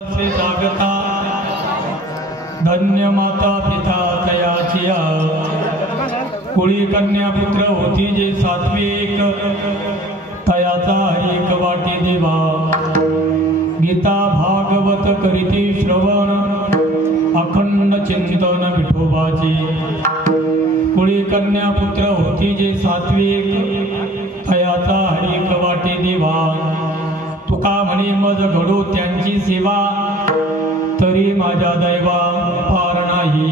जागता धन्य माता पिता तयाचिया कुळी कन्या पुत्र होती जे सात्विक तयाचा एक वाटी देवा गीता भागवत करीती श्रवण अखंड चिंतन विठोबाची कुळी कन्या पुत्र होती जे सात्विक तयाचा एक वाटी देवा तुका म्हणे मज घडो त्यांची सेवा तरी माझ्या दैवा पार नाही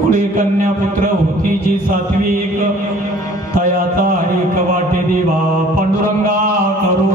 कुळी कन्या पुत्र होती जी सात्विक तयाचा एक वाटे देवा पांडुरंगा करू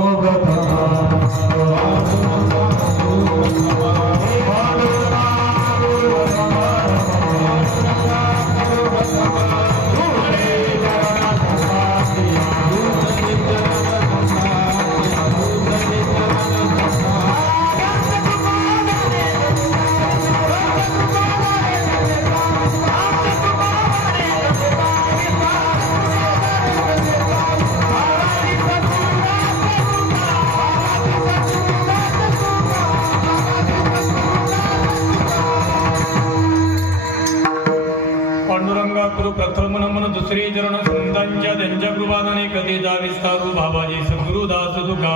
प्रथम नमन दुसरी चरण संतांच्या त्यांच्या कृपादाने कधी जा विस्तारू बाबाजी सद्गुरु दास तुका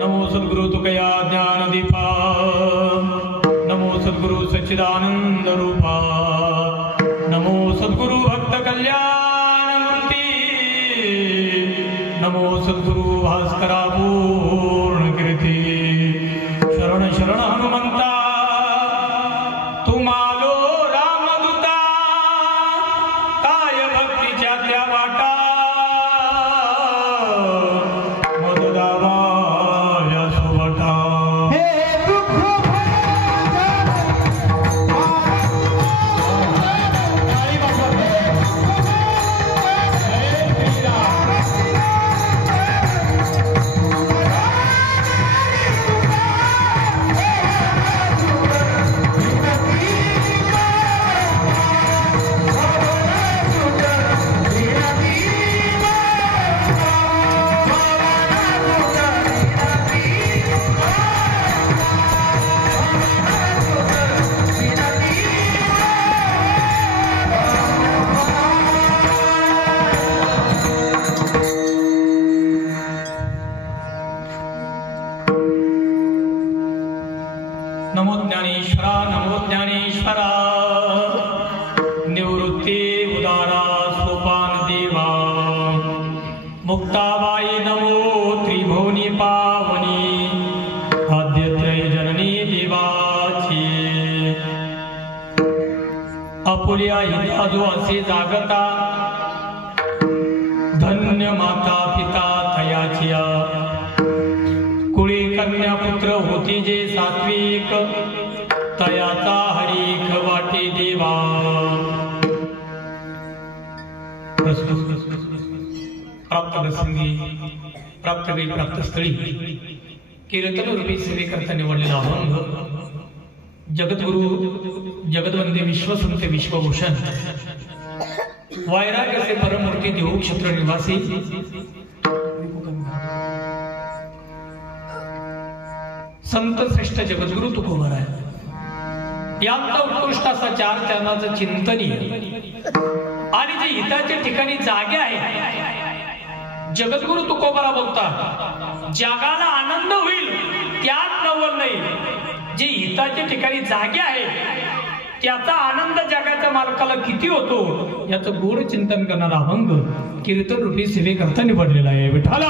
नमो सद्गुरु तुकया ज्ञान दीपा नमो सद्गुरु सच्चिदानंद रूपा नमो सद्गुरु भक्त कल्याण मूर्ती नमो सद्गुरु भास्करा पूर्ण कीर्ती शरण शरण हनुमंता तुम्हालो नमो ज्ञानेश्वरा निवृत्ती उदारा सोपान देवा मुक्ताबाई नमो त्रिभुवनी पावनी आद्यत्रय जननी देवाची अपुल्या हिताजो असे जागता धन्य माता पिता तयाचिया कुळी कन्या पुत्र होती जे सात्विक तयाचा हरीख वाटे देवा प्राप्त प्रसंगी प्राप्त वेळी प्राप्त स्थळी कीर्तन रूपी सेवेकरता निवडलेला अभंग जगद्गुरु जगद्वंदे विश्वसंत विश्वभूषण वैराग्याचे परमूर्ती देऊ क्षेत्र निवासी संत श्रेष्ठ जगद्गुरु तुकोबाराय यांचा उत्कृष्ट असा 4 चरणाचं चिंतनीय आणि जे हिताच्या ठिकाणी जागे आहे जगद्गुरु तुकोबारा बोलतात जगाला आनंद होईल त्यात नवल नाही जे हिताच्या ठिकाणी जागे आहे त्याचा आनंद जगाच्या मालकाला किती होतो याचं गोड चिंतन करणारा अभंग कीर्तन रूपी सेवेकरता निवडलेला आहे विठ्ठला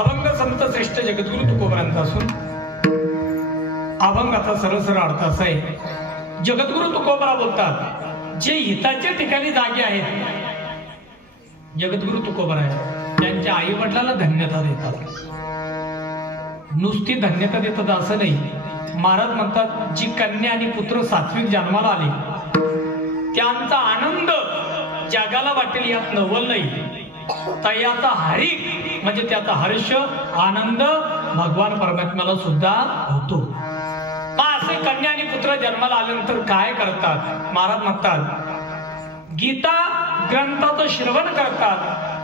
अभंग संत श्रेष्ठ जगद्गुरु तुकोबारांचा असून अभंगाचा सरळ अर्थ असा आहे जगद्गुरु तुकोबारा बोलतात जे हिताच्या ठिकाणी जागे आहेत जगद्गुरु तुकोबारा आहे त्यांच्या आई वडिलाला धन्यता देतात नुसती धन्यता देतात असं नाही महाराज म्हणतात जी कन्या आणि पुत्र सात्विक जन्माला आले त्यांचा आनंद जगाला वाटेल यात नवल नाही तयाचा हरिक म्हणजे त्याचा हर्ष आनंद भगवान परमात्म्याला सुद्धा होतो असे कन्या आणि पुत्र जन्माला आल्यानंतर काय करतात महाराज म्हणतात गीता ग्रंथाचं श्रवण करतात,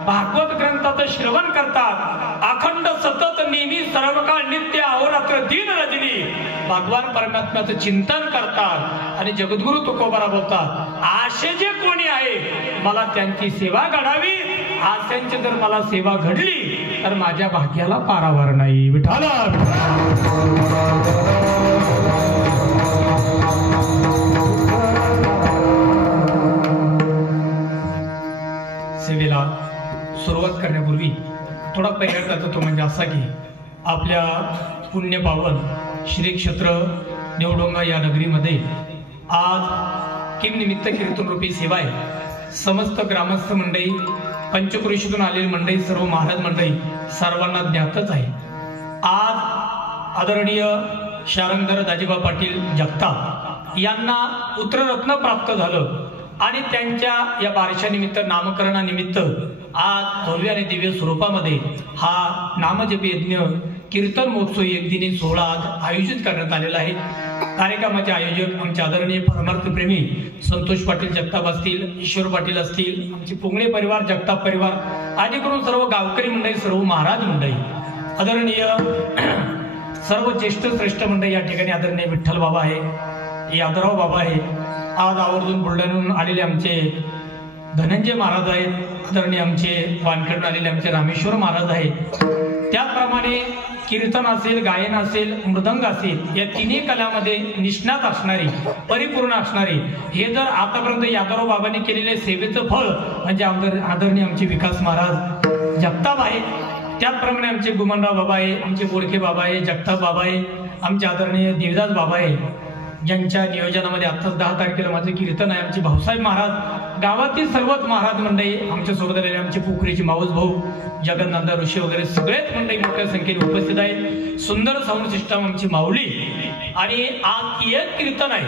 भागवत ग्रंथाचं श्रवण करतात, अखंड सतत नेहमी सर्व काळ नित्य अहोरात्र दिन रजनी भगवान परमात्म्याचं चिंतन करतात आणि जगद्गुरु तुकोबाराव बोलतात, आशे जे कोणी आहे मला त्यांची सेवा घडावी, आशांची जर मला सेवा घडली तर माझ्या भाग्याला पारावार नाही. विठाला सेवेला सुरुवात करण्यापूर्वी थोडा पहिला जातो तो म्हणजे असा की आपल्या पुण्य पावन श्री क्षेत्र देवडोंगा या नगरीमध्ये आज किम निमित्त कीर्तन रूपी सेवा आहे. समस्त ग्रामस्थ मंडळी, पंचक्रोशीतून आलेली मंडळी, सर्व महाराज मंडळी सर्वांना ज्ञातच आहे. आज आदरणीय शारंगधर दाजीबा पाटील जगताप यांना पुत्ररत्न प्राप्त झालं आणि त्यांच्या या बारशानिमित्त नामकरणानिमित्त आज भव्य आणि दिव्य स्वरूपामध्ये हा नामजप यज्ञ कीर्तन महोत्सव एकदिनी सोहळा आज आयोजित करण्यात आलेला आहे. कार्यक्रमाचे आयोजक आमचे आदरणीय परमार्थप्रेमी संतोष पाटील जगताप असतील, ईश्वर पाटील असतील, आमचे पुंगळे परिवार, जगताप परिवार आदी करून सर्व गावकरी मंडळी, सर्व महाराज मंडळी, आदरणीय सर्व ज्येष्ठ श्रेष्ठ मंडळी या ठिकाणी आदरणीय विठ्ठल बाबा आहे, यादवराव बाबा आहे, आज आवर्जून बुलढाण्याहून आलेले आमचे धनंजय महाराज आहेत, आदरणीय आमचे वानखेडून आलेले आमचे रामेश्वर महाराज आहेत. त्याचप्रमाणे कीर्तन असेल, गायन असेल, मृदंग असेल या तिन्ही कलामध्ये निष्णात असणारी, परिपूर्ण असणारी, हे जर आतापर्यंत यादवराव बाबांनी केलेले सेवेचं फळ म्हणजे आदरणीय आमचे विकास महाराज जगताप आहे. त्याचप्रमाणे आमचे गुमनराव बाबा आहे, आमचे बोडके बाबा आहे, जगताप बाबा आहे, आमचे आदरणीय देवदास बाबा आहे, ज्यांच्या नियोजनामध्ये आत्ताच 10 तारखेला माझं कीर्तन आहे. आमचे भाऊसाहेब महाराज, गावातील सर्वच महाराज मंडळी, आमच्या सोबत आलेले आमचे पोखरीचे मावस भाऊ, जगन्नाथ ऋषी वगैरे सगळेच मंडळी मोठ्या संख्येने उपस्थित आहेत. सुंदर साऊंड सिस्टम आमची माऊली आणि आज एक कीर्तन आहे.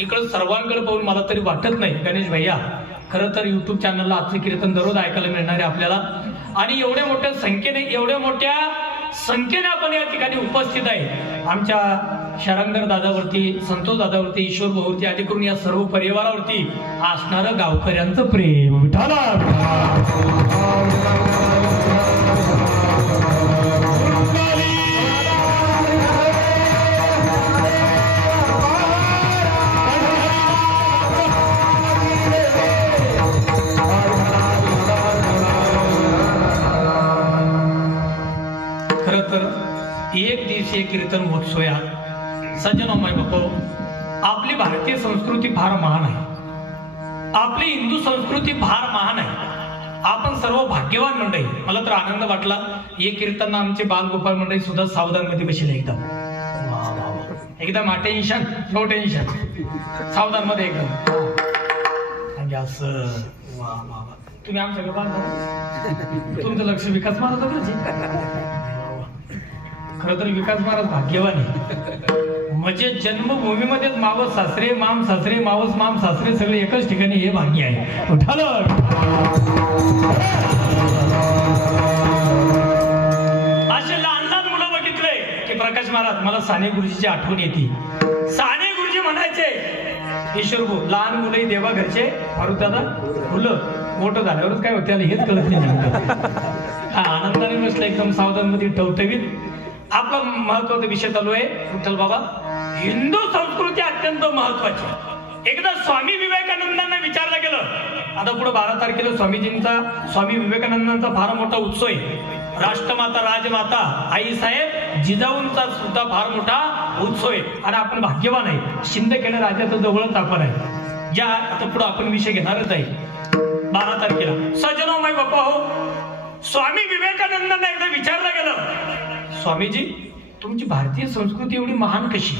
इकडं सर्वांकडे पाहून मला तरी वाटत नाही गणेश भैया, खरं तर युट्यूब चॅनलला आजचे कीर्तन दररोज ऐकायला मिळणार आहे आपल्याला. आणि एवढ्या मोठ्या संख्येने आपण या ठिकाणी उपस्थित आहे. आमच्या शारंगधर दादावरती, संतोष दादावरती, ईश्वर भाऊवरती आदी करून या सर्व परिवारावरती असणारं गावकऱ्यांचं प्रेम. विठाला खर तर एक दिवसीय कीर्तन महोत्सव या सज्जनोमाय बापू, आपली भारतीय संस्कृती फार महान आहे, आपली हिंदू संस्कृती फार महान आहे. आपण सर्व भाग्यवान मंडळी. मला तर आनंद वाटला एक कीर्तन आमचे बालगोपाल मंडळी सुद्धा सावधान मध्ये बसले, एकदम टेन्शन नो टेन्शन, सावधान मध्ये एकदम म्हणजे असं. तुम्ही आमच्याकडे बांधा, तुमचं लक्ष विकास महाराज. खरं तर विकास महाराज भाग्यवान आहे, म्हणजे जन्मभूमीमध्येच मावस सासरे, माम सासरे, मावस माम सासरे सगळे एकच ठिकाणी, हे भाग्य आहे. असे लहान लहान मुलं बघितले की प्रकाश महाराज मला साने गुरुजीची आठवण येते. साने गुरुजी म्हणायचे, ईश्वर भाऊ लहान मुलंही देवा घरचे, मारू दादा मुलं मोठं झाल्यावरच काय होतं त्याला हेच कळत नाही. हा आनंदाने बसला एकदम सावधान मध्ये टवटवीत. आपला महत्वाचा विषय चालू आहे विठ्ठल बाबा, हिंदू संस्कृती अत्यंत महत्वाची. एकदा स्वामी विवेकानंदांना विचारलं गेलं, आता पुढे 12 तारखेला स्वामी विवेकानंदांचा फार मोठा उत्सव आहे. राष्ट्रमाता, राजमाता, आई साहेब जिजाऊंचा सुद्धा फार मोठा उत्सव आहे आणि आपण भाग्यवान आहे. शिंदखेडा राजाचा जवळच आपण आहे. ज्या आता पुढे आपण विषय घेणारच आहे 12 तारखेला. सज्जनोमाय बाप्पा हो, स्वामी विवेकानंदांना एकदा विचारलं गेलं, स्वामीजी तुमची भारतीय संस्कृती एवढी महान कशी?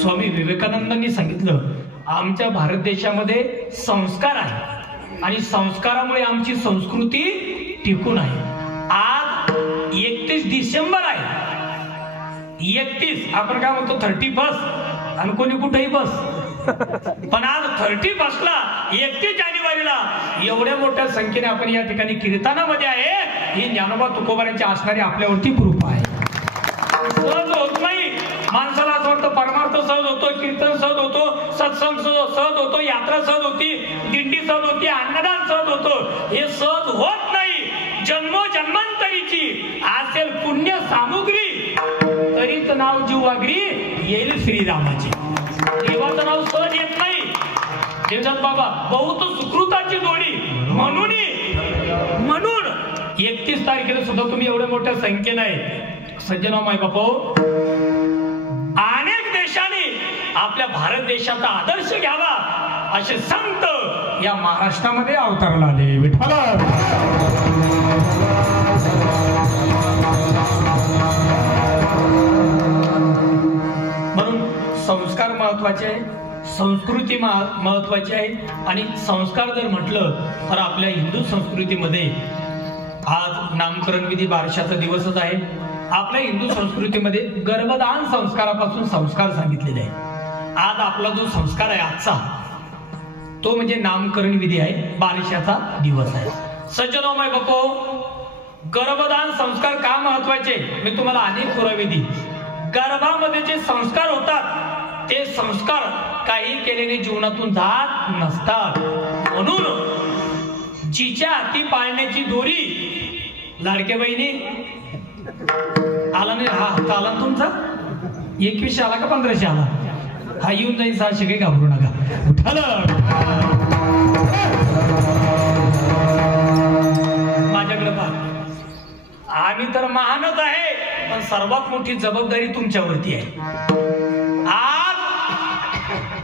स्वामी विवेकानंदांनी सांगितलं, आमच्या भारत देशामध्ये संस्कार आहे आणि संस्कारामुळे आमची संस्कृती टिकून आहे. आज 31 डिसेंबर आहे, 31 आपण काय म्हणतो 31 आणि कोणी कुठेही बस, पण आज 31ला 31 जानेवारीला एवढ्या मोठ्या संख्येने आपण या ठिकाणी कीर्तनामध्ये आहे. ही ज्ञानोबा तुकोबारांची असणारी आपल्यावरती कृपा आहे. सहज होत नाही. माणसाला असं वाटतं परमार्थ सहज होतो, कीर्तन सहज होतो, सत्संग सहज होतो, यात्रा सहज होती, दिंडी सहज होती, अन्नदान सहज होतो. हे सहज होत नाही. जन्मोजन्मांतरीची असेल पुण्य सामुग्री तरीच नाव जीवाग्री येईल श्रीरामाची. देवाचं नाव सहज येत नाही. देवदास बाबा बहुत सुकृताची जोडी म्हणून 31 तारखेला सुद्धा तुम्ही एवढ्या मोठ्या संख्येने आहे. सज्जनो माय बापो, अनेक देशांनी आपल्या भारत देशाचा आदर्श घ्यावा असे संत या महाराष्ट्रामध्ये अवतरला आले. विठ्ठल म्हणून संस्कार महत्वाचे आहे, संस्कृती महत्वाची आहे. आणि संस्कार जर म्हटलं तर आपल्या हिंदू संस्कृतीमध्ये आज नामकरण विधी बारशाचा दिवसच आहे. आपल्या हिंदू संस्कृतीमध्ये गर्भदान संस्कारापासून संस्कार सांगितलेले आहे. आज आपला जो संस्कार आहे आजचा तो म्हणजे नामकरण विधी आहे, बारशाचा दिवस आहे. सज्जनोमय बापो, गर्भदान संस्कार का महत्वाचे मी तुम्हाला अनेक पुरावे दिले. गर्भामध्ये जे संस्कार होतात ते संस्कार काही केलेले जीवनातून जात नसतात. म्हणून जिच्या हाती पाळण्याची दोरी, लाडक्या बहिणी आला नाही, हा हप्ता आला तुमचा 2100 आला का 1500 आला, हा येऊन जाईल 600, काही घाबरू नका. माझ्याकडे पहा, आम्ही तर महानच आहे पण सर्वात मोठी जबाबदारी तुमच्यावरती आहे. आज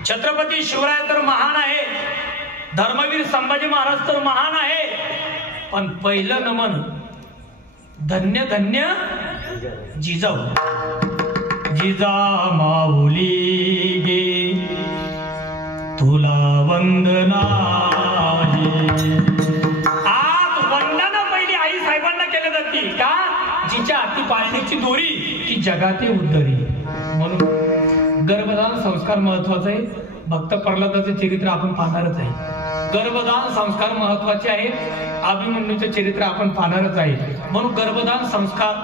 छत्रपती शिवराय तर महान आहे, धर्मवीर संभाजी महाराज तर महान आहे, पण पहिलं नमन धन्य धन्य जिजाऊ, जिजा माऊली गे तुला वंदना. आज वंदना पहिली आई साहेबांना केली जाते का? जिच्या हाती पाळण्याची दोरी ती जगाते उद्धरी. म्हणून गर्भदान संस्कार महत्वाचा आहे. भक्त प्रल्हादाचे चरित्र आपण पाहणारच आहे. गर्भदान संस्कार महत्वाचे आहेत. अभिमन्यूचे चरित्र आपण पाहणारच आहे. म्हणून गर्भदान संस्कार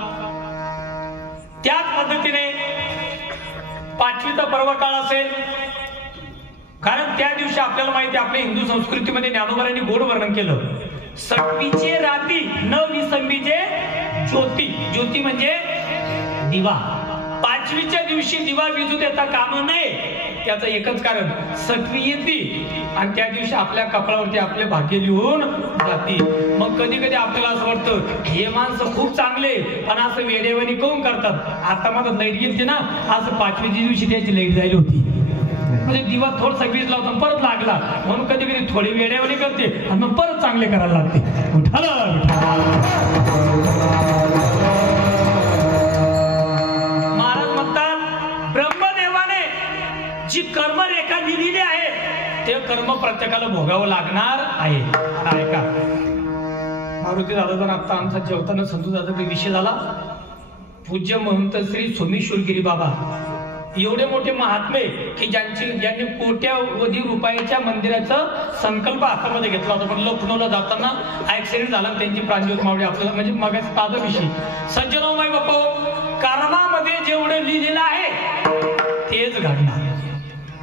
त्याच पद्धतीने 5वीचा पर्व काळ असेल, कारण त्या दिवशी आपल्याला माहिती आपल्या हिंदू संस्कृतीमध्ये ज्ञानोबांनी गोड वर्णन केलं. 6वीचे राती न विसंबीचे ज्योती, ज्योती म्हणजे दिवा. 5वीच्या दिवशी दिवा विजू देता कामा नये. त्याचं एकच कारण, 6वी येते आणि त्या दिवशी आपल्या कपाळावरती आपले भाग्य लिहून जाते. मग कधी कधी आपल्याला असं वाटतं हे माणसं खूप चांगले पण असं वेडेवाणी काऊन करतात. आता मला लाईट गेली ना, असं 5वीच्या दिवशी त्याची लाईट जायला होती, म्हणजे दिवा थोडसा वीज लावतो परत लागला, म्हणून कधी कधी थोडी वेडेवाणी करते आणि मग परत चांगले करायला लागते. महाराज म्हणतात ब्रह्मदेवाने जी कर्मरेखा दिलेली आहे ते कर्म प्रत्येकाला भोगावं लागणार आहे. ऐका, मारुती दादा आता आमचा जेवताना संतू दादा विषय झाला. पूज्य महंत श्री सोमेश्वरगिरी बाबा एवढे मोठे महात्मे की ज्यांनी कोट्यावधी रुपयाच्या मंदिराचा संकल्प हातामध्ये घेतला होता, पण लखनौला जाताना ऍक्सिडेंट झाला, त्यांची प्राणज्योत मावळी. आपल्याला म्हणजे मगाच ताजा विषय. सज्जनोमय बापू, कर्मामध्ये जेवढे लिहिलेलं आहे तेच घडणार.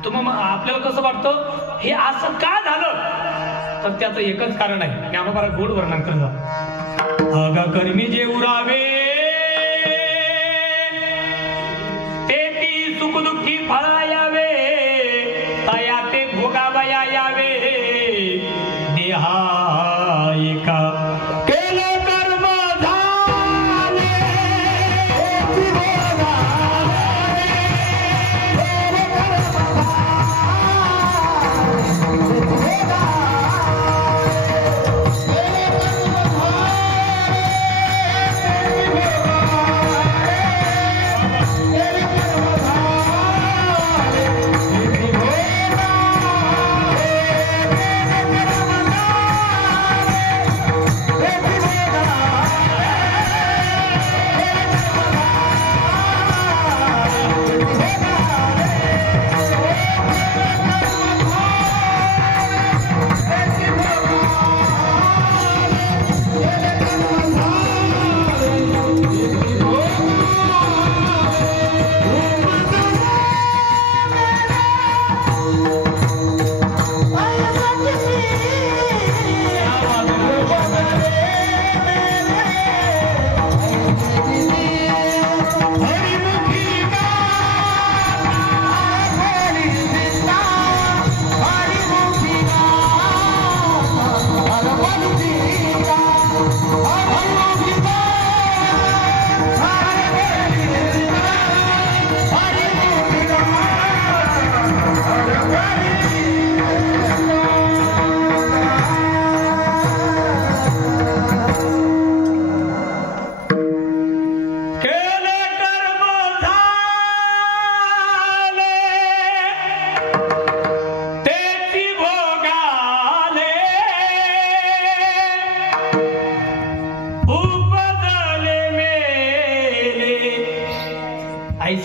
तुम्हाला आपल्याला कसं वाटतं हे असं का झालं, तर त्याचं एकच कारण आहे. ज्ञानोबा गोड वर्णन करतात. अगा कर्मी जे उरावे दुःखी फळा यावे, तया ते भोगावया यावे. देहायका केले कर्म झाले,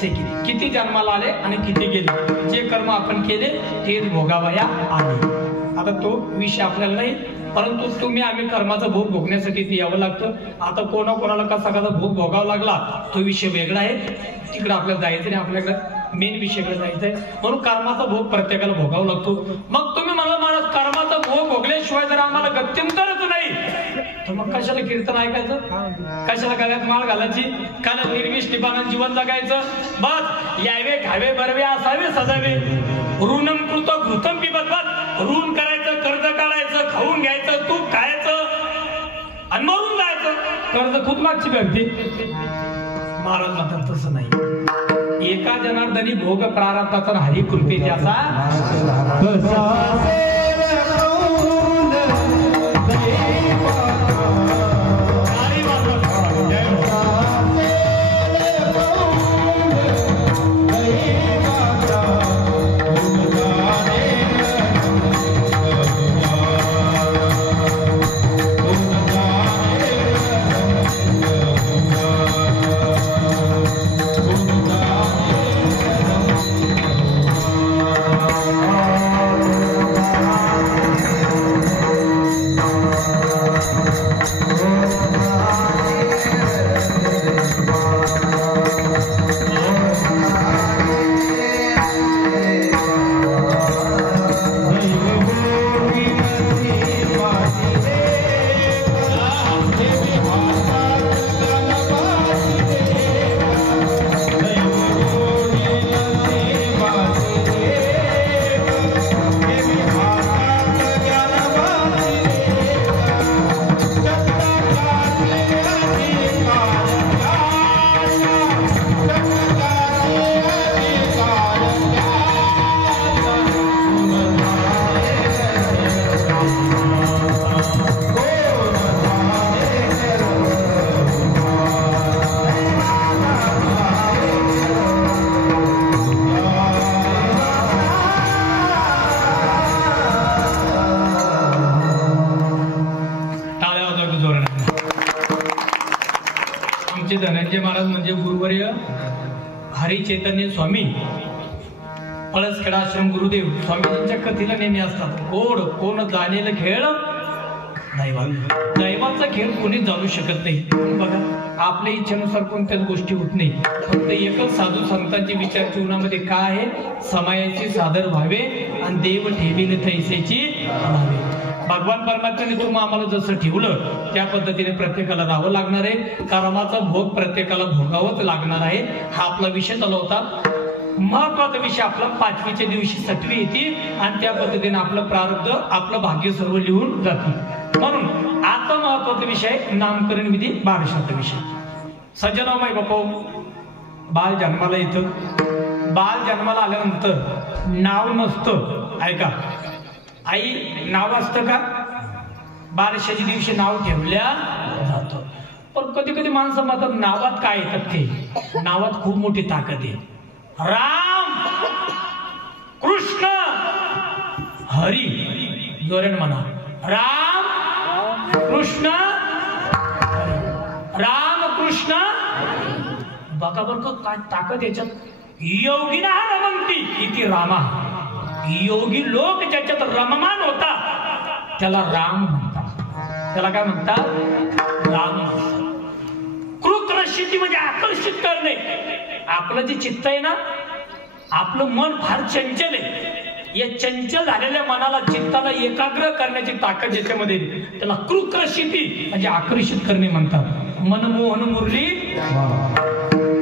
यायचे किती जन्माला आले आणि किती गेले, जे कर्म आपण केले तेच भोगावया आले. आता तो विषय आपल्याला नाही, परंतु तुम्ही आम्ही कर्माचा भोग भोगण्यासाठी ते यावं लागतं. आता कोणाला कसा भोग भोगावा लागला तो विषय वेगळा आहे, तिकडे आपल्याला जायचं नाही. आपल्याकडे मेन विषयाकडे जायचंय. म्हणून कर्माचा भोग प्रत्येकाला भोगावा लागतो. मग तुम्ही मला महाराज कर्माचा भोग भोगल्याशिवाय जर आम्हाला गत्यंतरच नाही तर मग कशाला कीर्तन ऐकायचं, कशाला गळ्यात माळ घालायची, काला निर्विष निपानं जीवन जगायचं. बस यावे खावे बरवे असावे सजावे, ऋणम कृत घृतम पिबत. बस ऋण करायचं, कर्ज काढायचं, खाऊन घ्यायचं, तूप खायचं आणि मरून जायचं. कर्ज खूप मागची व्यक्ती. महाराज म्हणतात तसं नाही. एका जनार्दनी भोग प्रारब्धाचा हरी कृपेची असा धनंजय महाराज म्हणजे गुरुवर्य हरी चैतन्य स्वामी पळसखेडा आश्रम गुरुदेव स्वामीजींच्या कथेला नेहमी असतात. कोण कोण जाणेल खेळ दैवाचा खेळ कोणी जाणू शकत नाही. बघा आपल्या इच्छेनुसार कोणत्याच गोष्टी होत नाही. फक्त एकच साधू संतांचे विचार जीवनामध्ये काय आहे, समायाचे सादर व्हावे आणि देव ठेवील थैसेची व्हावे. भगवान परमात्म्याने तुम्ही आम्हाला जसं ठेवलं त्या पद्धतीने प्रत्येकाला राहावं लागणार आहे. कर्माचा भोग प्रत्येकाला भोगावंच लागणार आहे. हा आपला विषय चालू होता. महत्वाचा विषय आपला 5वीच्या दिवशी 6वी येते आणि त्या पद्धतीने आपलं प्रारब्ध आपलं भाग्य सर्व लिहून जाते. म्हणून आता महत्वाचा विषय नामकरण विधी 12वा विषय. सज्जनामाई बापा बाल जन्माला येतं. बाल जन्माला आल्यानंतर नाव नसतं. ऐका आई नाव असतं का? 12च्या दिवशी नाव ठेवल्या जातं. पण कधी कधी माणसं म्हणतात नावात काय येतात ते. नावात खूप मोठी ताकद आहे. राम कृष्ण हरी जोरेन म्हणा. राम कृष्ण राम कृष्ण. बघा बरं काय ताकद याच्यात. योगिना रमंती इति रामा. योगी लोक ज्याच्यात रममान होता त्याला राम म्हणतात. त्याला काय म्हणतात? राम. कृतरशिती म्हणजे आकर्षित करणे. आपलं जे चित्त आहे ना, आपलं मन फार चंचल आहे. या चंचल झालेल्या मनाला चित्ताला एकाग्र करण्याची ताकद ज्याच्यामध्ये त्याला कृतरशिती म्हणजे आकर्षित करणे म्हणतात. मनमोहन मुरली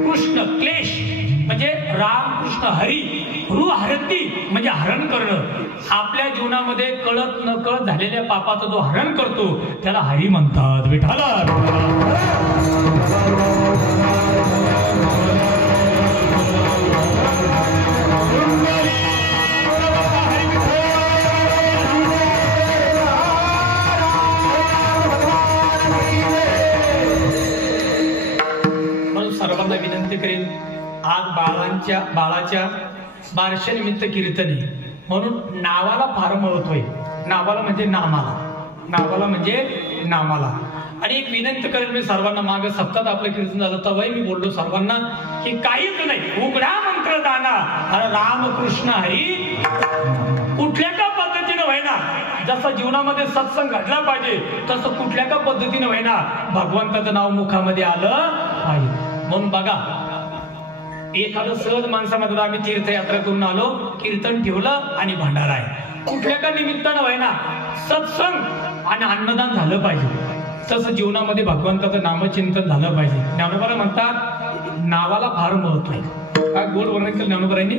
कृष्ण. क्लेश म्हणजे राम कृष्ण हरी. रू हरती म्हणजे हरण करणं. आपल्या जीवनामध्ये कळत न कळत झालेल्या पापाचा जो हरण करतो त्याला हरी म्हणतात. विठाला म्हणून सर्वांना विनंती करेन, आज बाळाच्या बारशानिमित्त कीर्तन आहे. म्हणून नावाला फार महत्व आहे. नावाला म्हणजे नामाला. नावाला म्हणजे नामाला. आणि एक विनंती करेन मी सर्वांना, मागे सप्ताहात आपलं कीर्तन झालं तेव्हाही मी बोललो सर्वांना की काहीच नाही, उघडा मंत्र दाना अरे रामकृष्ण हरी. कुठल्या का पद्धतीनं व्हायना, जसं जीवनामध्ये सत्संग घडला पाहिजे तसं कुठल्या का पद्धतीनं व्हायना भगवंताचं नाव मुखामध्ये आलं पाहिजे. म्हणून बघा, एखादं सहज माणसामध्ये आम्ही तीर्थयात्रा करून आलो, कीर्तन ठेवलं आणि भंडारा आहे, कुठल्या का निमित्तानं व्हायना सत्संग आणि अन्नदान झालं पाहिजे. तसं जीवनामध्ये भगवंताचं नामचिंतन झालं पाहिजे. ज्ञानोबा म्हणतात नावाला फार महत्व आहे. काय गोड वर्णन केलं ज्ञानोबांनी,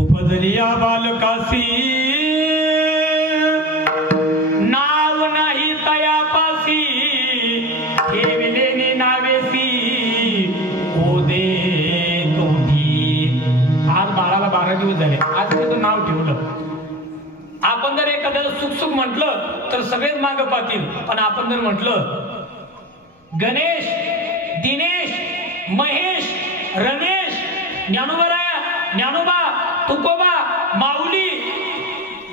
उपजलिया बालकासी नाव नाही तयापासी ठेविलेली नावेसी ओ दे तोंडी. आज बाळाला 12 दिवस झाले, आज त्याचं नाव ठेवलं. आपण जर एखाद्याला सुख सुख म्हटलं तर सगळेच मागं पाहतील, पण आपण जर म्हटलं गणेश, दिनेश, महेश, रमेश, ज्ञानोबराया, ज्ञानोबा, तुकोबा, माऊली,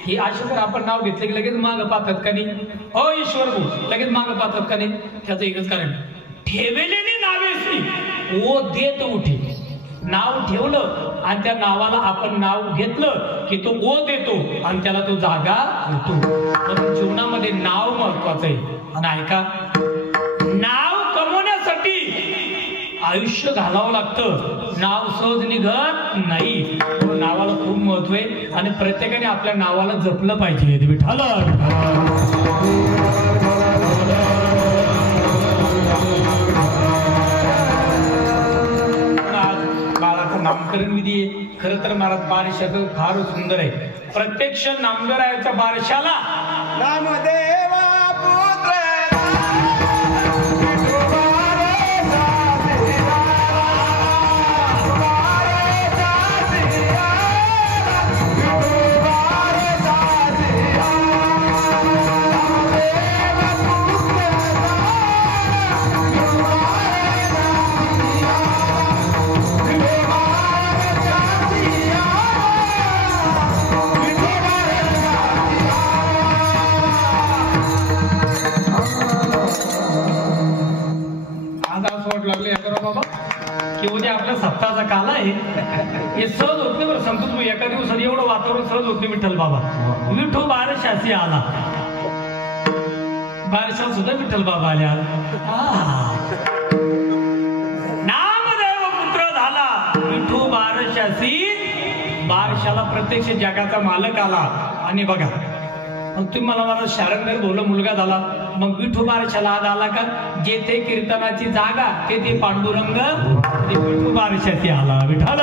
हे असे जर आपण नाव घेतले की लगेच मागं पाहतात का नाही? हो ईश्वर भाऊ, लगेच मागं पाहतात का नाही? त्याचं एकच कारण, ठेवलेली नावेसी ओ देत उठे. नाव ठेवलं आणि त्या नावाला आपण नाव घेतलं की तो ओ देतो आणि त्याला तो जागा होतो. म्हणून जीवनामध्ये नाव महत्वाचं आहे. आणि ऐका, नाव कमवण्यासाठी आयुष्य घालावं लागतं, नाव सहज निघत नाही. म्हणून नावाला खूप महत्व आहे आणि प्रत्येकाने आपल्या नावाला जपलं पाहिजे. विठ्ठल नामकरण विधी खरं तर महाराज बारशाचं फार सुंदर आहे. प्रत्यक्ष नामदेवाच्या बारशाला नामदेवा पुत्र लागले बाबा की उद्या आपल्या सप्ताहाचा काल आहे. हे सहज होत नाही बरं, समजून मी एका दिवसात एवढं वातावरण सहज होत नाही. विठ्ठल बाबा, विठू बारशासी आला, बारशात सुद्धा विठ्ठल बाबा आले. नामदेव पुत्र झाला, विठू बारशासी, बारशाला प्रत्यक्ष जगाचा मालक आला. आणि बघा, मग तुम्ही मला शारंगर बोल मुलगा झाला, मग विठू बारशाला आज आला का? जेथे कीर्तनाची जागा तेथे पांडुरंग, विठू बारशाची आला. विठ्ठल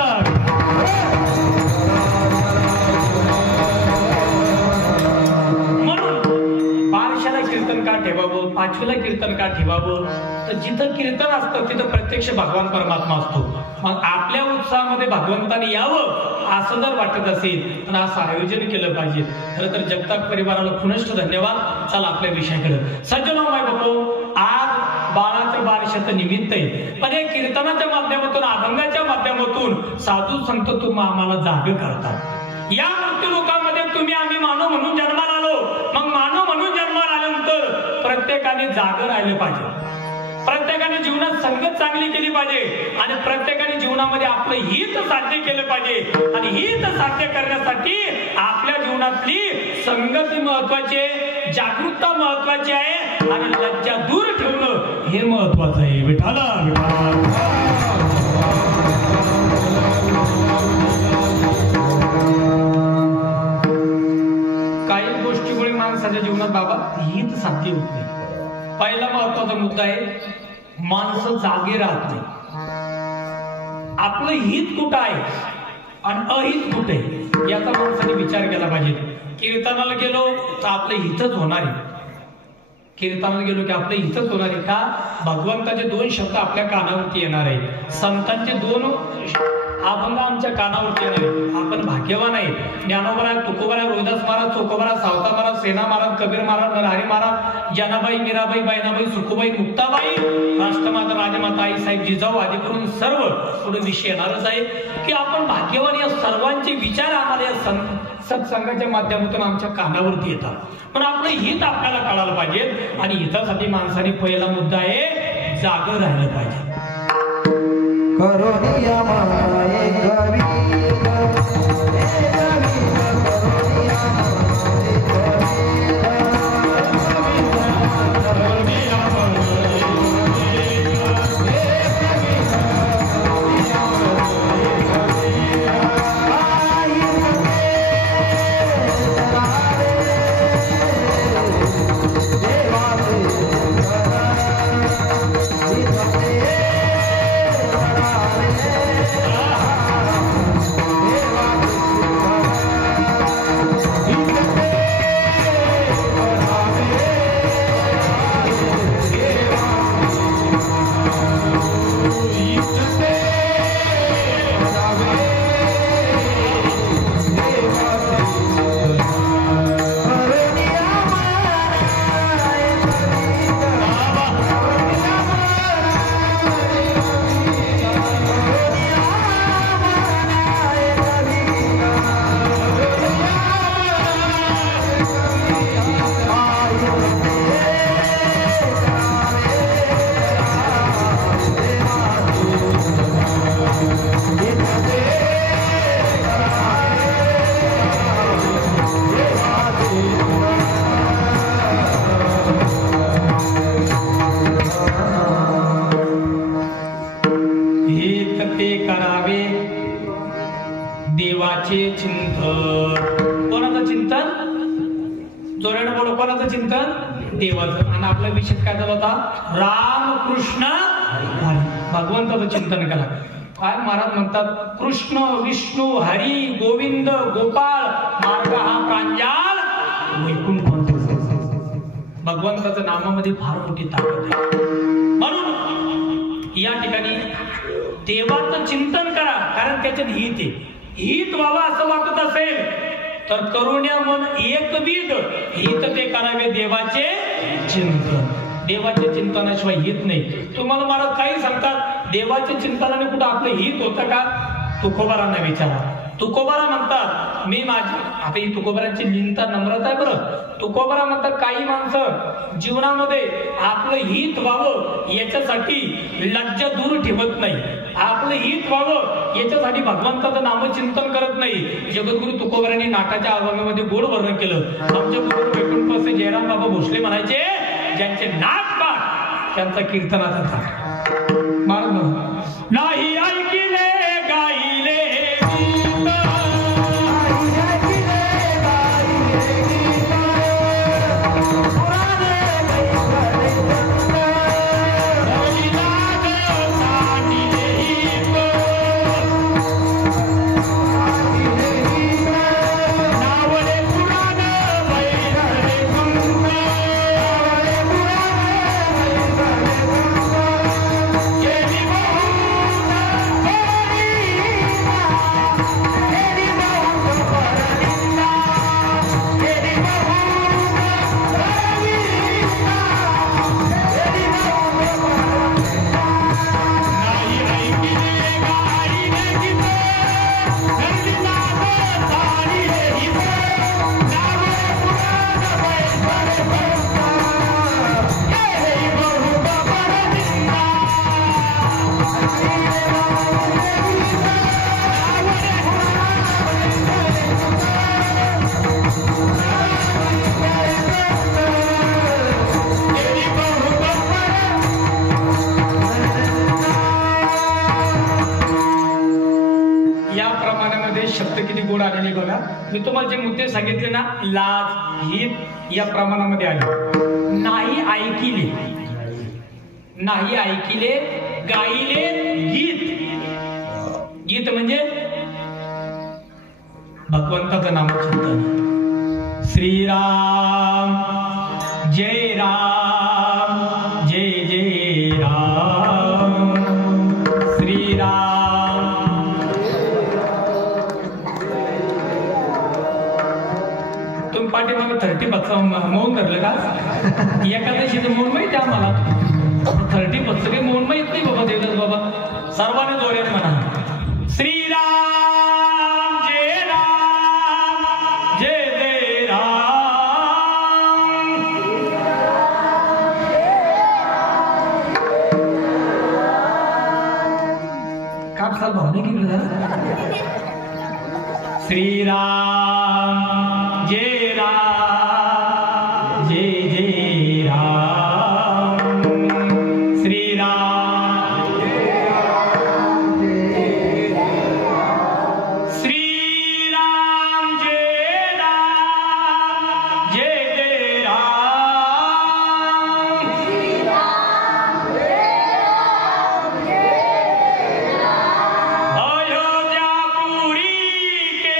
म्हणून बारशाला कीर्तन का ठेवावं, पाचवीला कीर्तन का ठेवावं? तर जिथं कीर्तन असतं तिथं प्रत्यक्ष भगवान परमात्मा असतो. मग आपल्या उत्साहामध्ये भगवंताने यावं असं जर वाटत असेल तर असं आयोजन केलं पाहिजे. खरं तर जगताप परिवाराला पुनश्च धन्यवाद. चला आपल्या विषयाकडे. सज्जनो माय बापू, आज बाळाचं बारशाचं निमित्त आहे, पण या कीर्तनाच्या माध्यमातून, अभंगाच्या माध्यमातून साधू संत तुम्ही आम्हाला जाग करतात. या मृत्यू लोकांमध्ये तुम्ही आम्ही मानव म्हणून जन्माला आलो, मग मानव म्हणून जन्माला आल्यानंतर प्रत्येकाने जाग राहिलं पाहिजे. प्रत्येकाने जीवनात संगत चांगली केली पाहिजे आणि प्रत्येकाने जीवनामध्ये आपलं हित साध्य केलं पाहिजे. आणि हित साध्य करण्यासाठी आपल्या जीवनातली संगती महत्वाची आहे, जागरूकता महत्वाची आहे आणि लज्जा दूर ठेवणं हे महत्वाचं आहे. विठ्ठल काही गोष्टीमुळे माणसाच्या जीवनात बाबा हित साध्य होत नाही. पहिला महत्वाचा मुद्दा आहे, माणसं जागे राहत नाही. आपलं हित कुठं आहे आणि अहित कुठे आहे याचा माणसाने विचार केला पाहिजे. कीर्तनाला गेलो तर आपलं हितच होणार आहे. कीर्तनाला गेलो की आपलं हितच होणार आहे. का? भगवंताचे 2 शब्द आपल्या कानावरती येणार आहे, संतांचे 2 अभंग आमच्या कानावरती नाही. आपण भाग्यवान आहे. ज्ञानोबा महाराज, तुकोबा महाराज, रोहिदास महाराज, चोखोबा महाराज, सावता महाराज, सेना महाराज, कबीर महाराज, नरहरी महाराज, जनाबाई, मीराबाई, बायनाबाई, सुखुबाई, मुक्ताबाई, राष्ट्रमाता, राजमाता, आई साहेब, जिजाऊ आदी करून सर्व पुढे विषय येणारच आहे की आपण भाग्यवान. या सर्वांचे विचार आम्हाला या सत्संगाच्या माध्यमातून आमच्या कानावरती येतात. पण आपलं हित आपल्याला कळायला पाहिजे आणि हितासाठी माणसाने पहिला मुद्दा आहे जागं राहिलं पाहिजे. करोनिया माये कवी देवाचे चिंतन. कोणाचं चिंतन? जोराने बोलो, कोणाचं चिंतन? देवाचं. आणि आपला विषय काय झाला होता? रामकृष्ण हरी. भगवंताचं चिंतन करा. काय महाराज म्हणतात? कृष्ण विष्णू हरी गोविंद गोपाळ मार्ग हा प्रांजळ वैकुंठ. भगवंताच्या नामामध्ये फार मोठी ताकद आहे. म्हणून या ठिकाणी देवाचं चिंतन करा, कारण त्याच्यात हित आहे. हित व्हावं असं वाटत असेल तर करुण्या मन एकविध हित ते करावे देवाचे चिंतन. देवाच्या चिंतनाशिवाय हित नाही. तुम्हाला महाराज काही सांगतात देवाच्या चिंतनाने कुठं आपलं हित होतं का? तुकोबारांना विचारा. तुकोबारा म्हणतात मी माझी, आता ही तुकोबारांची लिंता नम्रता आहे बरं. तुकोबारा म्हणतात काही माणसं जीवनामध्ये आपलं हित व्हावं याच्यासाठी लज्जा दूर ठेवत नाही. आपलं हित व्हावं याच्यासाठी भगवंताचं नामचिंतन करत नाही. जगद्गुरु तुकोबारांनी नाटाच्या अभंगामध्ये गोड वर्णन केलं. आमच्या गुरु वैकुंठपासे जयराम बाबा भोसले म्हणायचे, ज्यांचे नाक पाठ त्यांचा कीर्तनाचा थाट. महाराज नाही ऐकिले गाईले मी तुम्हाला जे मुद्दे सांगितले ना, लाज हित या प्रमाणामध्ये आले. नाही ऐकिले, नाही ऐकिले गाईले गीत. गीत म्हणजे भगवंताचं नामचिंतन. श्रीराम जय राम जय जय राम. श्रीराम मौन धरलं का? एकादशीचं मौन माहिती आम्हाला. 30 काही मौन माहित नाही बाबा. देवदास बाबा सर्वांनी जोरात म्हणा श्रीराम जय राम जय जय राम. कापसाल भावने की श्रीराम जय राम जय जय राम. श्रीराम श्रीराम जय राम जय जय राम. अयोध्यापुरी के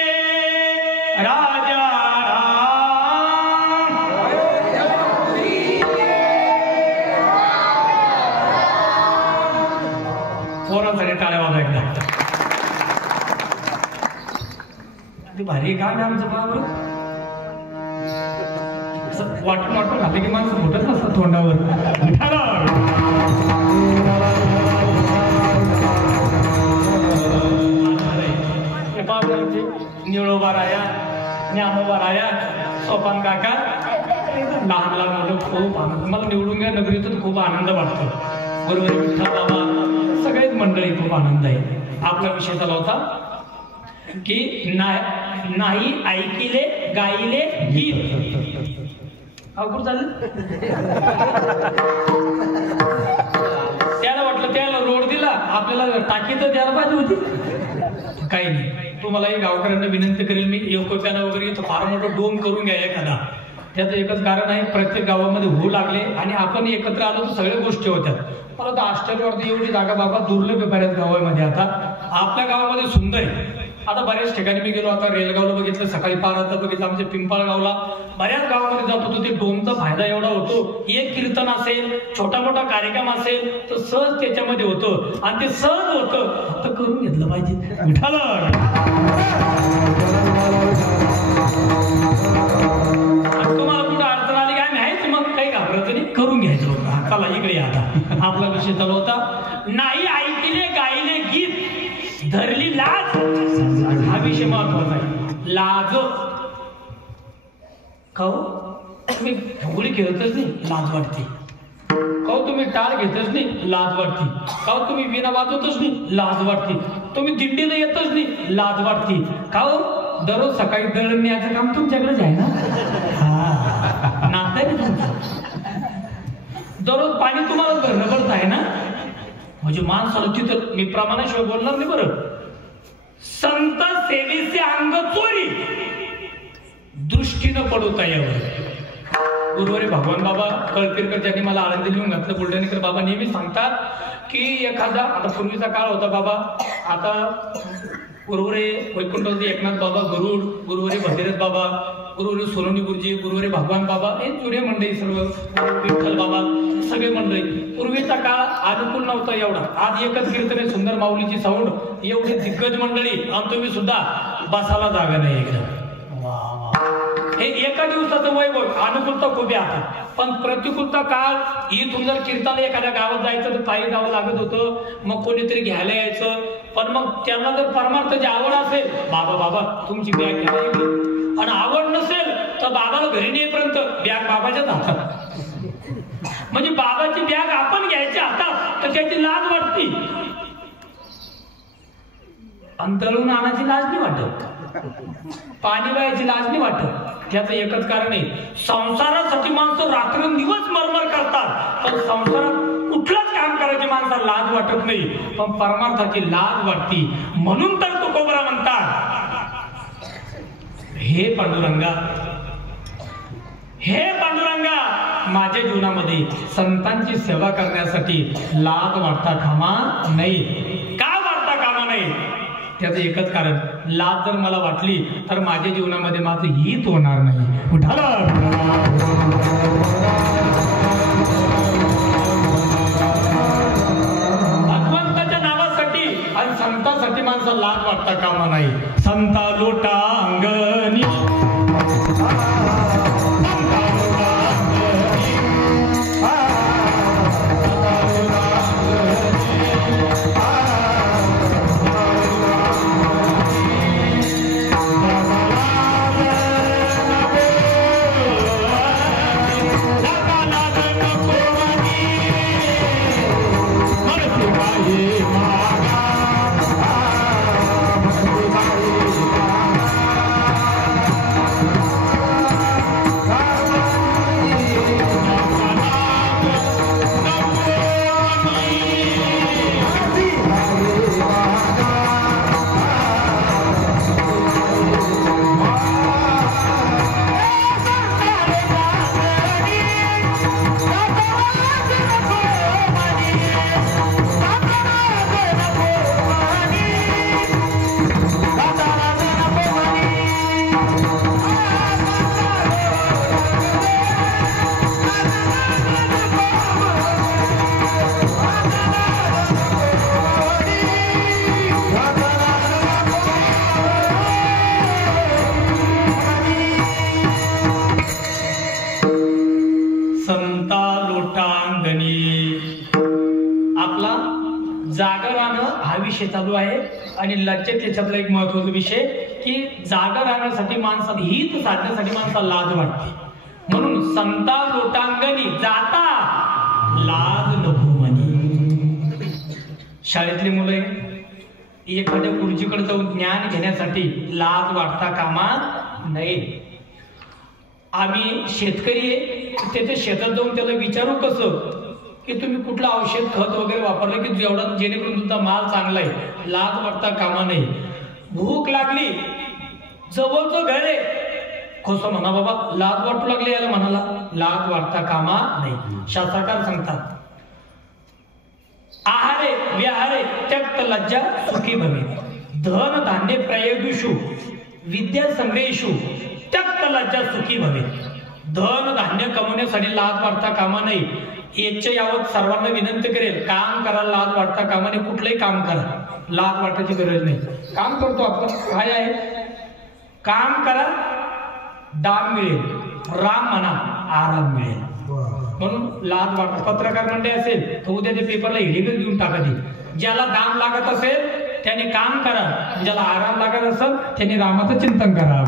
राजा राम. पोरांसाठी टाळ्या वाजवा एकदा. ते भारी गाणं आहे आमचं बाबा. वाटून वाटून घातलं की माणसं मोठंच नसतं तोंडावर. निळोबा राया ज्ञानोबा राया सोपान काका लहान लहान मुलं खूप आनंद. मला निवडून घ्या नगरीतून खूप आनंद वाटतो. बरोबर विठ्ठल बाबा सगळेच मंडळी खूप आनंद आहे. आपला विषय चालू होता की नाही ऐकिले गाईले गीत. अवघड झालं. त्याला वाटलं त्याला रोड दिला आपल्याला टाकी तर द्यायला पाहिजे होती. काही नाही. तुम्हाला गावकऱ्यांना विनंती करेल मी एकोप्यानं वगैरे इथं फार मोठं डोम करून घ्या एखादा. त्याचं एकच कारण आहे प्रत्येक गावामध्ये होऊ लागले आणि आपण एकत्र आलो तर सगळ्या गोष्टी होत्या. मला तर आश्चर्य वाटतं एवढी जागा बाबा दुर्लभ आहे बऱ्याच गावामध्ये. आता आपल्या गावामध्ये सुंदर आहे. आता बऱ्याच ठिकाणी मी गेलो. आता रेलगावला बघितलं सकाळी पारात बघितलं. आमच्या पिंपळगावला बऱ्याच गावामध्ये जात होतो. ते डोमचा फायदा एवढा होतो. एक कीर्तन असेल छोटा मोठा कार्यक्रम असेल तर सहज त्याच्यामध्ये होतं आणि ते सहज होतं. फक्त करून घेतलं पाहिजे. उठाला तुम्हाला कुठं अडचण आली काय माहिती मग काही घाबरायचं नाही. करून घ्यायचं होतं. चला इकडे या. आता आपला विषय चालू होता नाही ऐकले गायले गीत धरली लाज. हा विषय महत्वाचा आहे. लाज. खाऊ तुम्ही फुगडी खेळतच नाही लाज वाटते. खाऊ तुम्ही टाळ घेतच नाही लाज वाटते. खाऊ तुम्ही विणा वाजवतच नाही लाज वाटते. तुम्ही दिंडीला येतच नाही लाज वाटते. खाऊ दररोज सकाळी दळण न्यायचं काम तुमच्याकडेच आहे ना. हा नातं आहे ना तुमचं. दररोज पाणी तुम्हाला भरणं पडत आहे ना. म्हणजे माणसाला तिथं मी प्रमाणाशिवाय बोलणार नाही. बरं संत सेवेचे अंग चोरी दृष्टीनं पडवता यावर. गुरुवारी भगवान बाबा कळपीरकर ज्यांनी मला आळंदी लिहून घातलं बुलढाणेकर बाबा नेहमी सांगतात की एखादा आता पूर्वीचा काळ होता बाबा. आता गुरुवारी वैकुंठवरती एकनाथ बाबा गरुड, गुरुवारी भगीरथ बाबा, गुरुवारी सोनवणी गुरुजी, गुरुवारी भगवान बाबा हे जुने मंडळी सर्व. विठ्ठल बाबा सगळे मंडळी. पूर्वीचा काळ अनुकूल नव्हता एवढा. आज एकच कीर्तन आहे सुंदर माऊलीची साऊंड. एवढी दिग्गज मंडळी आणि तुम्ही सुद्धा बसायला जागा नाही एकदम. हे एका दिवसाचं वैभव. अनुकूलता खूप आहे आता. पण प्रतिकूलता काळ इथून जर कीर्तनाला एखाद्या गावात जायचं तर पायी जावं लागत होतं. मग कोणीतरी घ्यायला यायचं. पण मग त्यांना जर परमार्थाची आवड असेल बाबा तुमची बॅग घ्या आणि आवड नसेल तर बाबाला घरी नेपर्यंत बॅग बाबाच्याच हातात. म्हणजे बाबाची बॅग आपण घ्यायची हातात तर त्याची लाज वाटते. अंतरून आणायची लाज नाही वाटत. पाणी वायाची लाज नाही वाटत. त्याचं एकच कारण आहे संसारासाठी माणसं रात्रंदिवस मरमर करतात. पण संसारात कुठलंच काम करायची माणसाला लाज वाटत नाही. पण परमार्थाची लाज वाटते. म्हणून तर तुकोबरा म्हणतात हे पांडुरंगा माझ्या जीवनामध्ये संतांची सेवा करण्यासाठी लाज वाटता कामा नाही. का वाटता कामा नाही? त्याचं एकच कारण लाज जर मला वाटली तर माझ्या जीवनामध्ये माझं हित होणार नाही. भगवंताच्या नावासाठी आणि संतांसाठी माणसाला लाज वाटता कामा नाही. संता लोटा अंगणी लोटांगणी. आपला जागा राहणं हा विषय चालू आहे आणि लज्जेत त्याच्यातला एक महत्वाचा विषय की जागा राहण्यासाठी माणसाला हित साधण्यासाठी माणसाला लाज वाटते. म्हणून संता लोटांगणी जाता लाज नको म्हणे. शाळेतली मुलं एखाद्या गुरुजीकडे जाऊन ज्ञान घेण्यासाठी लाज वाटता कामा नये. आम्ही शेतकरी आहे, त्याच्या शेतात जाऊन त्याला विचारू कसं की तुम्ही कुठलं औषध खत वगैरे वापरलं की जेवढा जेणेकरून तुमचा माल चांगला आहे. लाज वाटता कामा नये. भूक लागली, जवळचं घर आहे, कसं म्हणा बाबा लाज वाटू लागली याला म्हणाला, लाज वाटता कामा नाही. शास्त्रकार सांगतात आहारे विहारे त्यक्त लज्जा सुखी भवे. धन धान्य प्रयोगेषु विद्या संग्रहेषु त्यक्त लज्जा सुखी भवे. धन धान्य कमवण्यासाठी लाज वाटता कामा नये. याच्या यावत सर्वांना विनंती करेल, काम करा, लाज वाटता कामा नये. कुठलंही काम करा, लाज वाटायची गरज नाही. काम करतो आपण, काय आहे, काम करा, दाम मिळेल, राम म्हणा, आराम मिळेल. म्हणून लाज वाटत. पत्रकार मंडळी असेल तर उद्या त्या पेपरला हिडीकच देऊन टाका. ज्याला दाम लागत असेल त्याने काम करा, ज्याला आराम लागत असेल त्याने रामाचं चिंतन करा.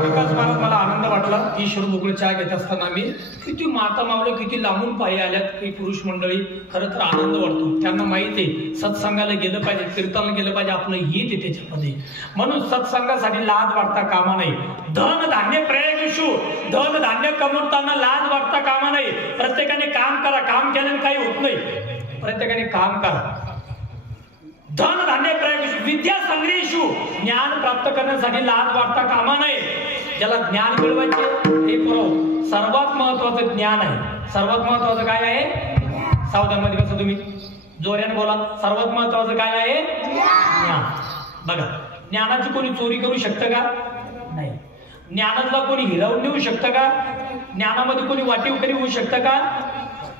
विकास महाराज, मला आनंद वाटला. ईश्वर मोकळे चहा घेत असताना मी किती माता मावलं, किती लांबून पायी आल्यात काही पुरुष मंडळी. खरं तर आनंद वाटतो. त्यांना माहिती आहे सत्संगाला गेलं पाहिजे, कीर्तनाला गेलं पाहिजे, आपलं हित आहे त्याच्यामध्ये. म्हणून सत्संगासाठी लाज वाटता कामा नाही. धन धान्य प्रयोगेषु, धन धान्य कमवताना लाज वाटता कामा नाही. प्रत्येकाने काम करा, काम केल्याने काही होत नाही. प्रत्येकाने काम करा. धन धान्य प्रयोगेषु विद्या संग्रहेषु, ज्ञान प्राप्त करण्यासाठी लाज वाटता कामा नये. ज्याला ज्ञान मिळवायचे हे पुरव. सर्वात महत्वाचं ज्ञान आहे. सर्वात महत्वाचं काय आहे? सावधानमध्ये कसं तुम्ही जोऱ्याने बोला. सर्वात महत्वाचं काय आहे? ज्ञान. बघा, ज्ञानाची कोणी चोरी करू शकतं का? नाही. ज्ञानातला कोणी हिरावून नेऊ शकतं का? ज्ञानामध्ये कोणी वाटेवकरी होऊ शकतं का?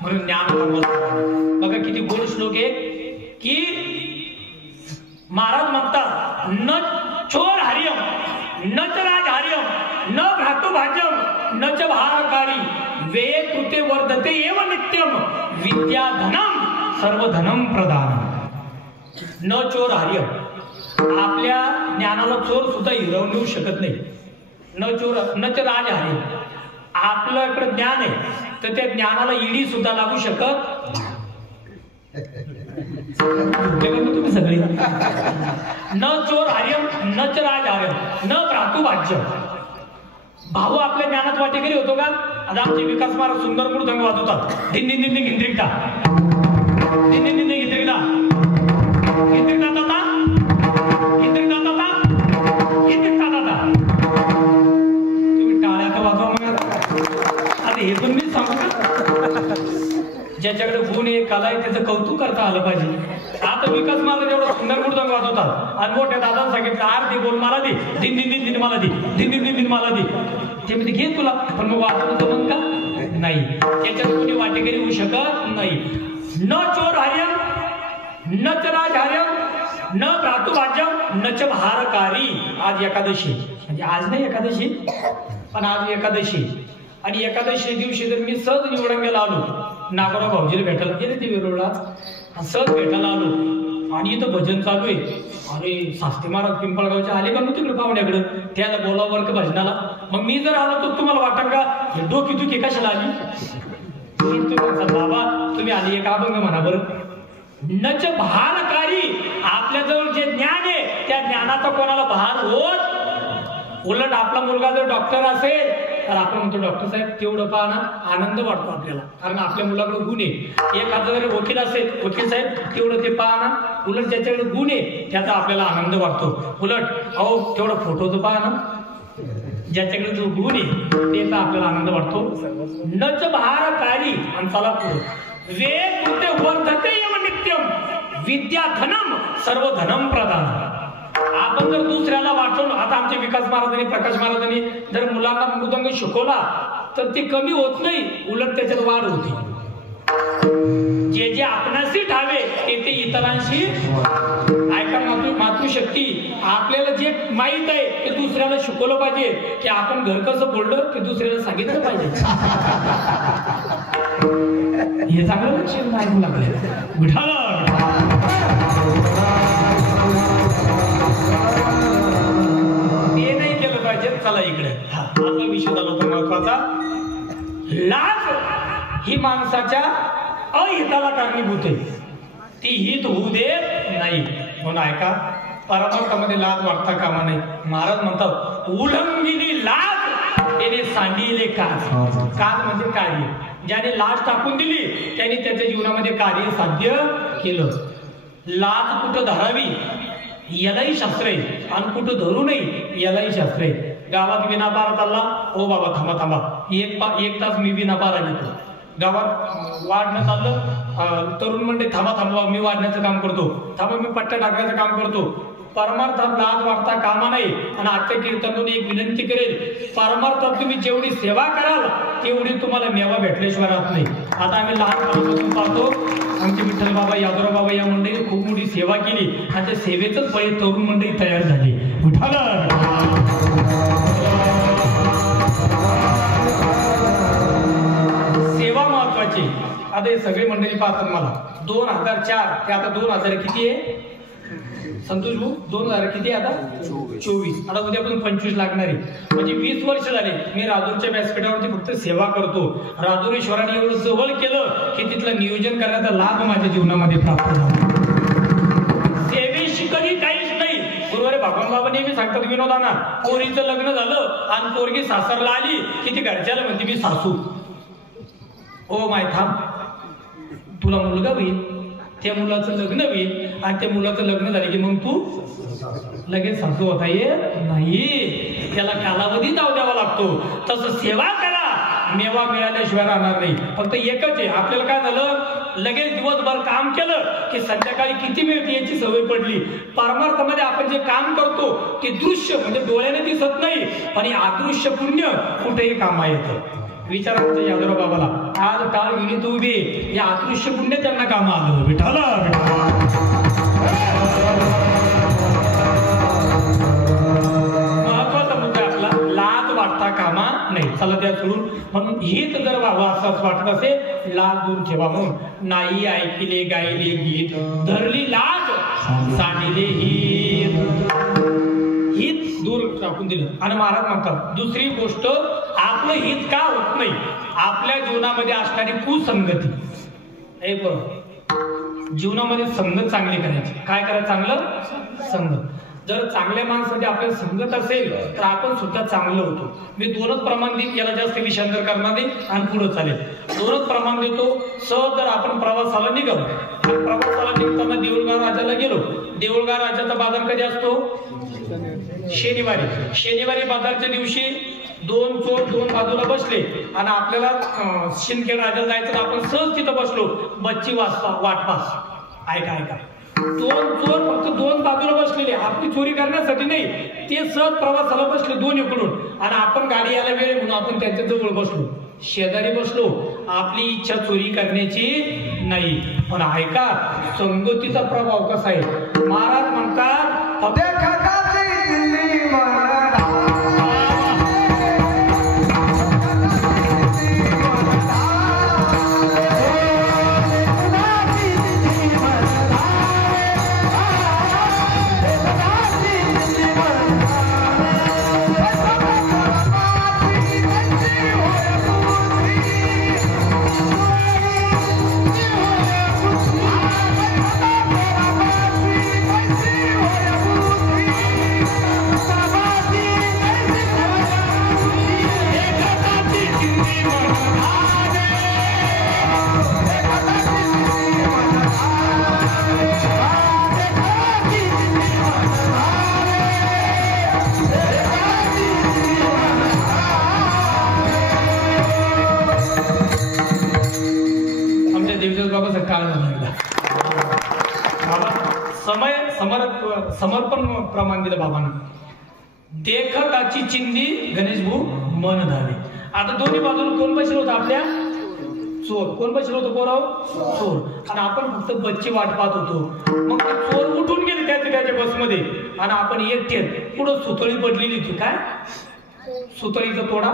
म्हणून ज्ञान. बघा किती गोड श्लोक आहे की महाराज म्हणतात, न चोर हरियम न च राज हरियम न भ्रातु भाज्यम न च भारकारी वे कृते वर्धते एव नित्यम विद्या धनम सर्व धनम प्रदान. न चोर हरियम. आपल्या ज्ञानाला चोर सुद्धा हिरावून नेऊ शकत नाही. न चोर न च राज हरियम. आपल्याकडे ज्ञान आहे तर त्या ज्ञानाला ईडी सुद्धा लागू शकत तुम्ही सगळे. न चोर हरियम न च राज हरियम न भ्रातु भाज्यम. भाऊ आपल्या ज्ञानात वाटेकरी होतो का? आता आमचे विकास महाराज सुंदर मृदंग वाजवतात. दिन दिन दिन दिन गिंद्रिकटा दिन दिन दिन गिंद्रिकटा गिंद्रिकटा दादा गिंद्रिकटा दादा गिंद्रिकटा दादा. तुम्ही टाळ्या का वाजवा मग आता हे पण मी सांगू का? ज्याच्याकडे गुण आहे, कला आहे, त्याचं कौतुक करता आलं पाहिजे. आता विकास मला एवढा सुंदर मृदंग वाजवतात आणि मोठ्या दादाला सांगितलं आरती बोल मला दे, दिन दिन दिन दिन मला दे, दिन दिन दिन दिन मला दे. ते म्हणजे घे तुला, पण मग वाजवतो मग का नाही. त्याच्यात कोणी वाटेकरी होऊ शकत नाही. न चोर हरियम न च राज हरियम न भ्रातु भाज्यम न च भारकारी. आज एकादशी, म्हणजे आज नाही एकादशी पण आज एकादशी. आणि एकादशी दिवशी जर मी सहज निवडंग्याला आलो, नागोराव भाऊजीला भेटायला गेले ते वेरूळला, सहज भेटायला आलो आणि इथं भजन चालू आहे. अरे शास्त्री महाराज पिंपळगावचे आले का मग तिकडे पाहुण्याकडं, त्याला बोलावं वर्ग भजनाला. मग मी जर आलो तर तुम्हाला वाटतं का हे डोकी दुखी कशाला आली? बाबा तुम्ही आली का अभंग म्हणा बरं. नच भारकारी. आपल्याजवळ जे ज्ञान आहे त्या ज्ञानाचा कोणाला भार होत. उलट आपला मुलगा जर डॉक्टर असेल तर आपण म्हणतो डॉक्टर साहेब तेवढं पाहा ना, आनंद वाटतो आपल्याला, कारण आपल्या मुलाकडे गुण आहे. एखादा जरी वकील असेल, वकील साहेब तेवढं ते पाहा ना. उलट ज्याच्याकडे गुण आहे त्याचा आपल्याला आनंद वाटतो. उलट अहो तेवढं फोटोचं पाहा ना, ज्याच्याकडे जो गुण आहे त्याचा आपल्याला आनंद वाटतो. नच भारकारी. आणि चला पुढे. वे कृते वर्धते एव नित्यम विद्या धनम सर्व धनम प्रदान. आपण जर दुसऱ्याला वाटून, आता आमचे विकास महाराजांनी प्रकाश महाराजांनी जर मुलांना मृदंग शिकवला तर ते कमी होत नाही, उलट त्याच्यात वाढ होते. जे जे आपणाशी ठावे ते ते इतरांशी. ऐका ना, तुम्ही मातृशक्ती आपल्याला जे माहित आहे ते दुसऱ्याला शिकवलं पाहिजे की आपण घर कसं बोललं ते दुसऱ्याला सांगितलं पाहिजे. हे चांगलं लक्षण ऐकू लागले. ते नाही केलं पाहिजे. चला इकडे आता विषय झाला होता महत्वाचा. लाज ही माणसाच्या अहिताला कारणीभूत आहे. ती हित होऊ देत नाही. म्हणून ऐका, परमार्थामध्ये लाज वाटता कामा नाही. महाराज म्हणतात उल्लंघिनी लाज त्याने सांडिले काज. काज म्हणजे कार्य. ज्याने लाज टाकून दिली त्याने त्याच्या जीवनामध्ये कार्य साध्य केलं. लाज कुठं धरावी यालाही शास्त्र आहे आणि कुठं धरू नये यालाही शास्त्र आहे. गावात विनापार चालला, ओ बाबा थांबा थांबा, एक तास मी विनापारा घेतो. गावात वाढणं चाललं, तरुण मंडळी थांबा थांबा मी वाढण्याचं काम करतो, थांबा मी पट्ट्या टाकण्याचं काम करतो. परमार्थात लाज वाटता कामा नाही. आणि आजच्या कीर्तनातून एक विनंती करेल, परमार्थात तुम्ही जेवढी सेवा कराल तेवढी तुम्हाला मेवा भेटल्याशिवाय राहत नाही. आता आम्ही लहानपणापासून पाहतो आमचे विठ्ठल बाबा, यादवराव बाबा या मंडळीने खूप मोठी सेवा केली आणि त्या सेवेतच पहिले तरुण मंडळी तयार झाली. सेवा महत्वाची. आता हे सगळे मंडळी पाहतात मला 2004 ते आता 2000 किती आहे संतोष भाऊ? 2000 किती आता 24. आता उद्यापासून 25 लागणार आहे. म्हणजे 20 वर्ष झाले मी राजूरच्या व्यासपीठावरती फक्त सेवा करतो. राजूरेश्वराने एवढं जवळ केलं की तिथलं नियोजन करण्याचा लाभ माझ्या जीवनामध्ये प्राप्त झाला. सेवेशी कधी काहीच नाही. गुरुवारी भगवान बाबा नेहमी सांगतात विनोदाना, पोरीचं लग्न झालं आणि पोरगी सासरला आली की ती घरच्याला म्हणते मी सासू. ओ माय थांब, तुला मुलगा होईल, त्या मुलाचं लग्न होईल आणि त्या मुलाचं लग्न झालं की मग तू लगेच सासू होता येत नाही. त्याला कालावधी दाव द्यावा लागतो. तसं सेवा करा, मेवा मिळाल्याशिवाय राहणार नाही. फक्त एकच आहे, आपल्याला काय झालं, लगेच दिवसभर काम केलं की संध्याकाळी किती मिळते याची सवय पडली. परमार्थामध्ये आपण जे काम करतो ते दृश्य म्हणजे डोळ्याने दिसत नाही, पण हे अदृश्य पुण्य कुठेही कामा येतं. विचारा यादवराव बाबाला, आज टाळ विनीत उभे, या अदृश्य पुण्य त्यांना कामा आलं. विठाला महत्वाचा मुद्दा आपला लाज वाटता कामा नाही. चला त्या सोडून म्हणून हित जर व्हावं असंच वाटत असेल, लाज दूर ठेवा. म्हणून नाही ऐकिले गायले गीत, धरली लाज सांडिले हित. हित दूर टाकून दिलं. आणि महाराज म्हणतात दुसरी गोष्ट, आपलं हित का होत नाही, आपल्या जीवनामध्ये असणारी कुसंगती. हे बरोबर, जीवनामध्ये संगत चांगली करायची. काय करायचं? चांगलं संगत. जर चांगल्या माणसाची आपल्याला संगत असेल तर आपण सुद्धा चांगलं होतो. मी 2च प्रमाण देईन, याला जास्त विषयांतर करणार नाही आणि पुढे चालेल. 2च प्रमाण देतो. सहज जर आपण प्रवासाला निघालो, प्रवासाला निघताना देऊळगाव राजाला गेलो. देऊळगाव राजाचा बाजार कधी असतो? शनिवारी. शनिवारी बाजारच्या दिवशी 2 चोर 2 बाजूला बसले आणि आपल्याला शिंदखेड राजाला जायचं, आपण सहज तिथं बसलो. बच्ची वाटपास. ऐका ऐका, 2 चोर फक्त 2 बाजूला बसलेले, आपली चोरी करण्यासाठी नाही, ते सहज प्रवासाला बसले 2 इकडून आणि आपण गाडी यायला वेळ म्हणून आपण त्यांच्या जवळ बसलो, शेजारी बसलो. आपली इच्छा चोरी करण्याची नाही. पण ऐका संगतीचा प्रभाव कसा आहे. महाराज म्हणतात समर्पण प्रमाण दिलं बाबांना. देखताची चिंदी गणेश भाऊ मन धावे. आता दोन्ही बाजूला कोण बसलं होतं? आपल्या चोर. कोण बसलो होतो पोराव? चोर. आणि आपण फक्त बसची वाट पाहत होतो. मग ते चोर उठून गेले त्याच्या बसमध्ये आणि आपण एकटेच. पुढं सुतळी पडलेली होती. काय सुतळीचा तोडा?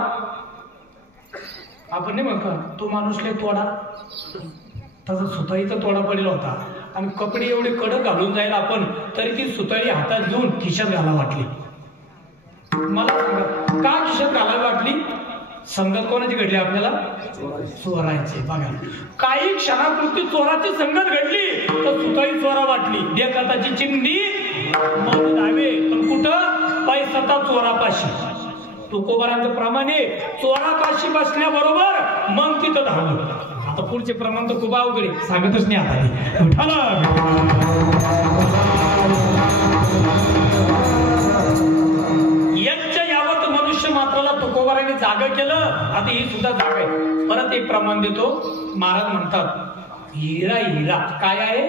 आपण नाही म्हणतो तो माणूस लय तोडा, तसा सुतळीचा तोडा पडलेला होता. आणि कपडे एवढे कडक घालून जायला आपण, तरी ती सुतळी हातात घेऊन खिशात घाला वाटली. मला सांगा का खिशात घालायला वाटली? संगत कोणाची घडली आपल्याला? चोरायची. बघा, काही क्षणापुरती चोराची संगत घडली तर सुतळी चोरा वाटली. बेकाताची चिमणी मन धावे, पण कुठं? पैसा चोरापाशी. तुकोबारांचं प्रमाण आहे, चोरापाशी बसल्याबरोबर मग तिथं धावलं. आता पुढचे प्रमाण तर खूप अवघड आहे, सांगतच नाही आता. यज्ञ यावत मनुष्य मात्राला तुकोबाराने जागा केलं. आता ही सुद्धा जागा आहे. परत एक प्रमाण देतो. महाराज म्हणतात हिरा. हिरा काय आहे?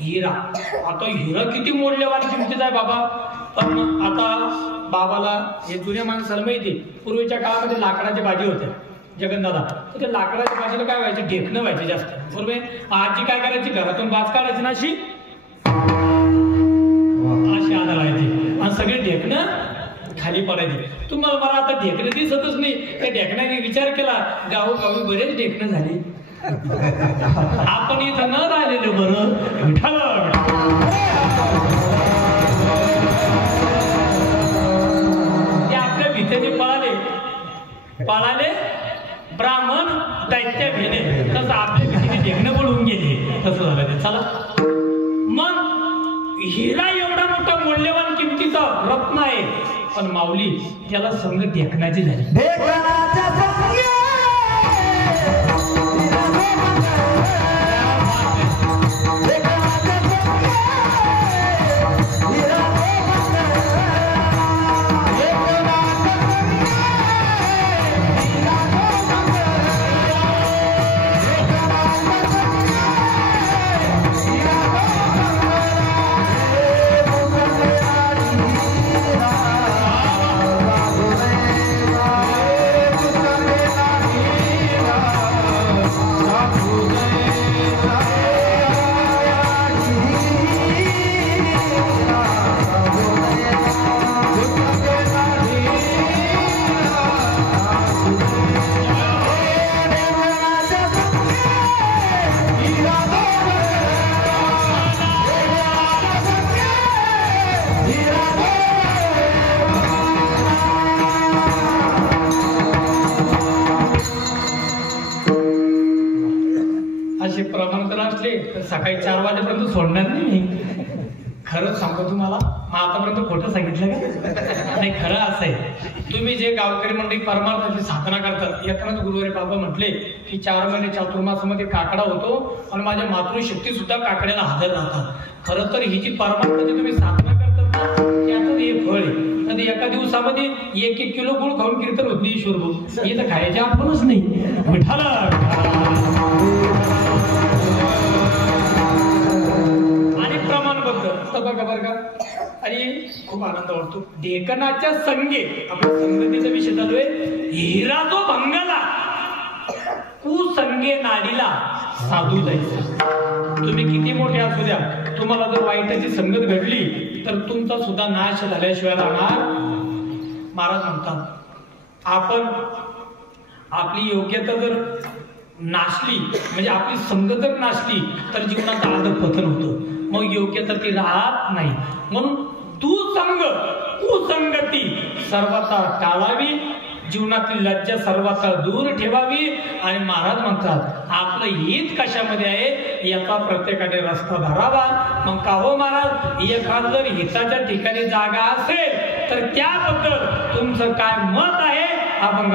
हिरा. आता हिरा किती मोडल्यावानी किमतीचा आहे बाबा. पण आता बाबाला हे जुन्या माणसाला माहिती, पूर्वीच्या काळामध्ये लाकडाच्या भाजी होत्या जगन्नाथा. तर ते लाकडाच्या भाजीला काय व्हायचे? ढेकणं व्हायचे जास्त. बरोबर. आजी काय करायची? घरातून बाज काढायची ना अशी आदळायची आणि सगळे ढेकणं खाली पडायचे. तुम्हाला मला आता ढेकणं दिसतच नाही. त्या ढेकण्याने विचार केला, गावोगावी बरेच ढेकणं झाले, आपण इथं न राहिलेलं बरं. ते आपल्या भीतीने पळाले ब्राह्मण दैत्य भेने, तसं आपल्या भीतीने ढेकणं पळून गेले. तसं झालं ते. चला मग हिरा एवढा मोठा मूल्यवान किमतीचा रत्न आहे, पण माऊली त्याला संग ढेकणाची झाली. सकाळी 4 वाजेपर्यंत सोडणार नाही मी. खरंच सांगतो तुम्हाला, मग आतापर्यंत खोटं सांगितलं का? नाही, खरं असं आहे. तुम्ही जे गावकरी मंडळी परमार्थाची साधना करतात, येतानाच गुरुवारी बाबा म्हटले की 4 महिने चातुर्मासामध्ये काकडा होतो आणि माझ्या मातृशक्ती सुद्धा काकड्याला हजर राहतात. खरं तर ही जी परमार्थाची तुम्ही साधना करतात ना, त्याचं हे फळ आहे. कधी एका दिवसामध्ये 1-1 किलो गुळ खाऊन कीर्तन होत नाही ईश्वर. हे तर खायची आठवणच नाही. बघा बरं का. आणि खूप आनंद वाटतो. ढेकणाच्या संगे आपण संगतीचा विषय चालू आहे. हिरा जो भंगाला कुसंगे नाडीला साधू जायचा. तुम्ही किती मोठे असू द्या, तुम्हाला जर वाईटाची संगत घडली तर तुमचा सुद्धा नाश झाल्याशिवाय राहणार. महाराज म्हणतात आपण आपली योग्यता जर नाशली, म्हणजे आपली संगत जर नाशली तर जीवनाचं अधःपतन होतं. मग योग्य तर ती राहत नाही. म्हणून दुसंग कुसंगती सर्वथा टाळावी, जीवनातील लज्जा सर्वथा दूर ठेवावी. आणि महाराज म्हणतात आपलं हित कशामध्ये आहे याचा प्रत्येकाने रस्ता धरावा. मग का हो महाराज, एखाद जर हिताच्या ठिकाणी जागा असेल तर त्याबद्दल तुमचं काय मत आहे? आपण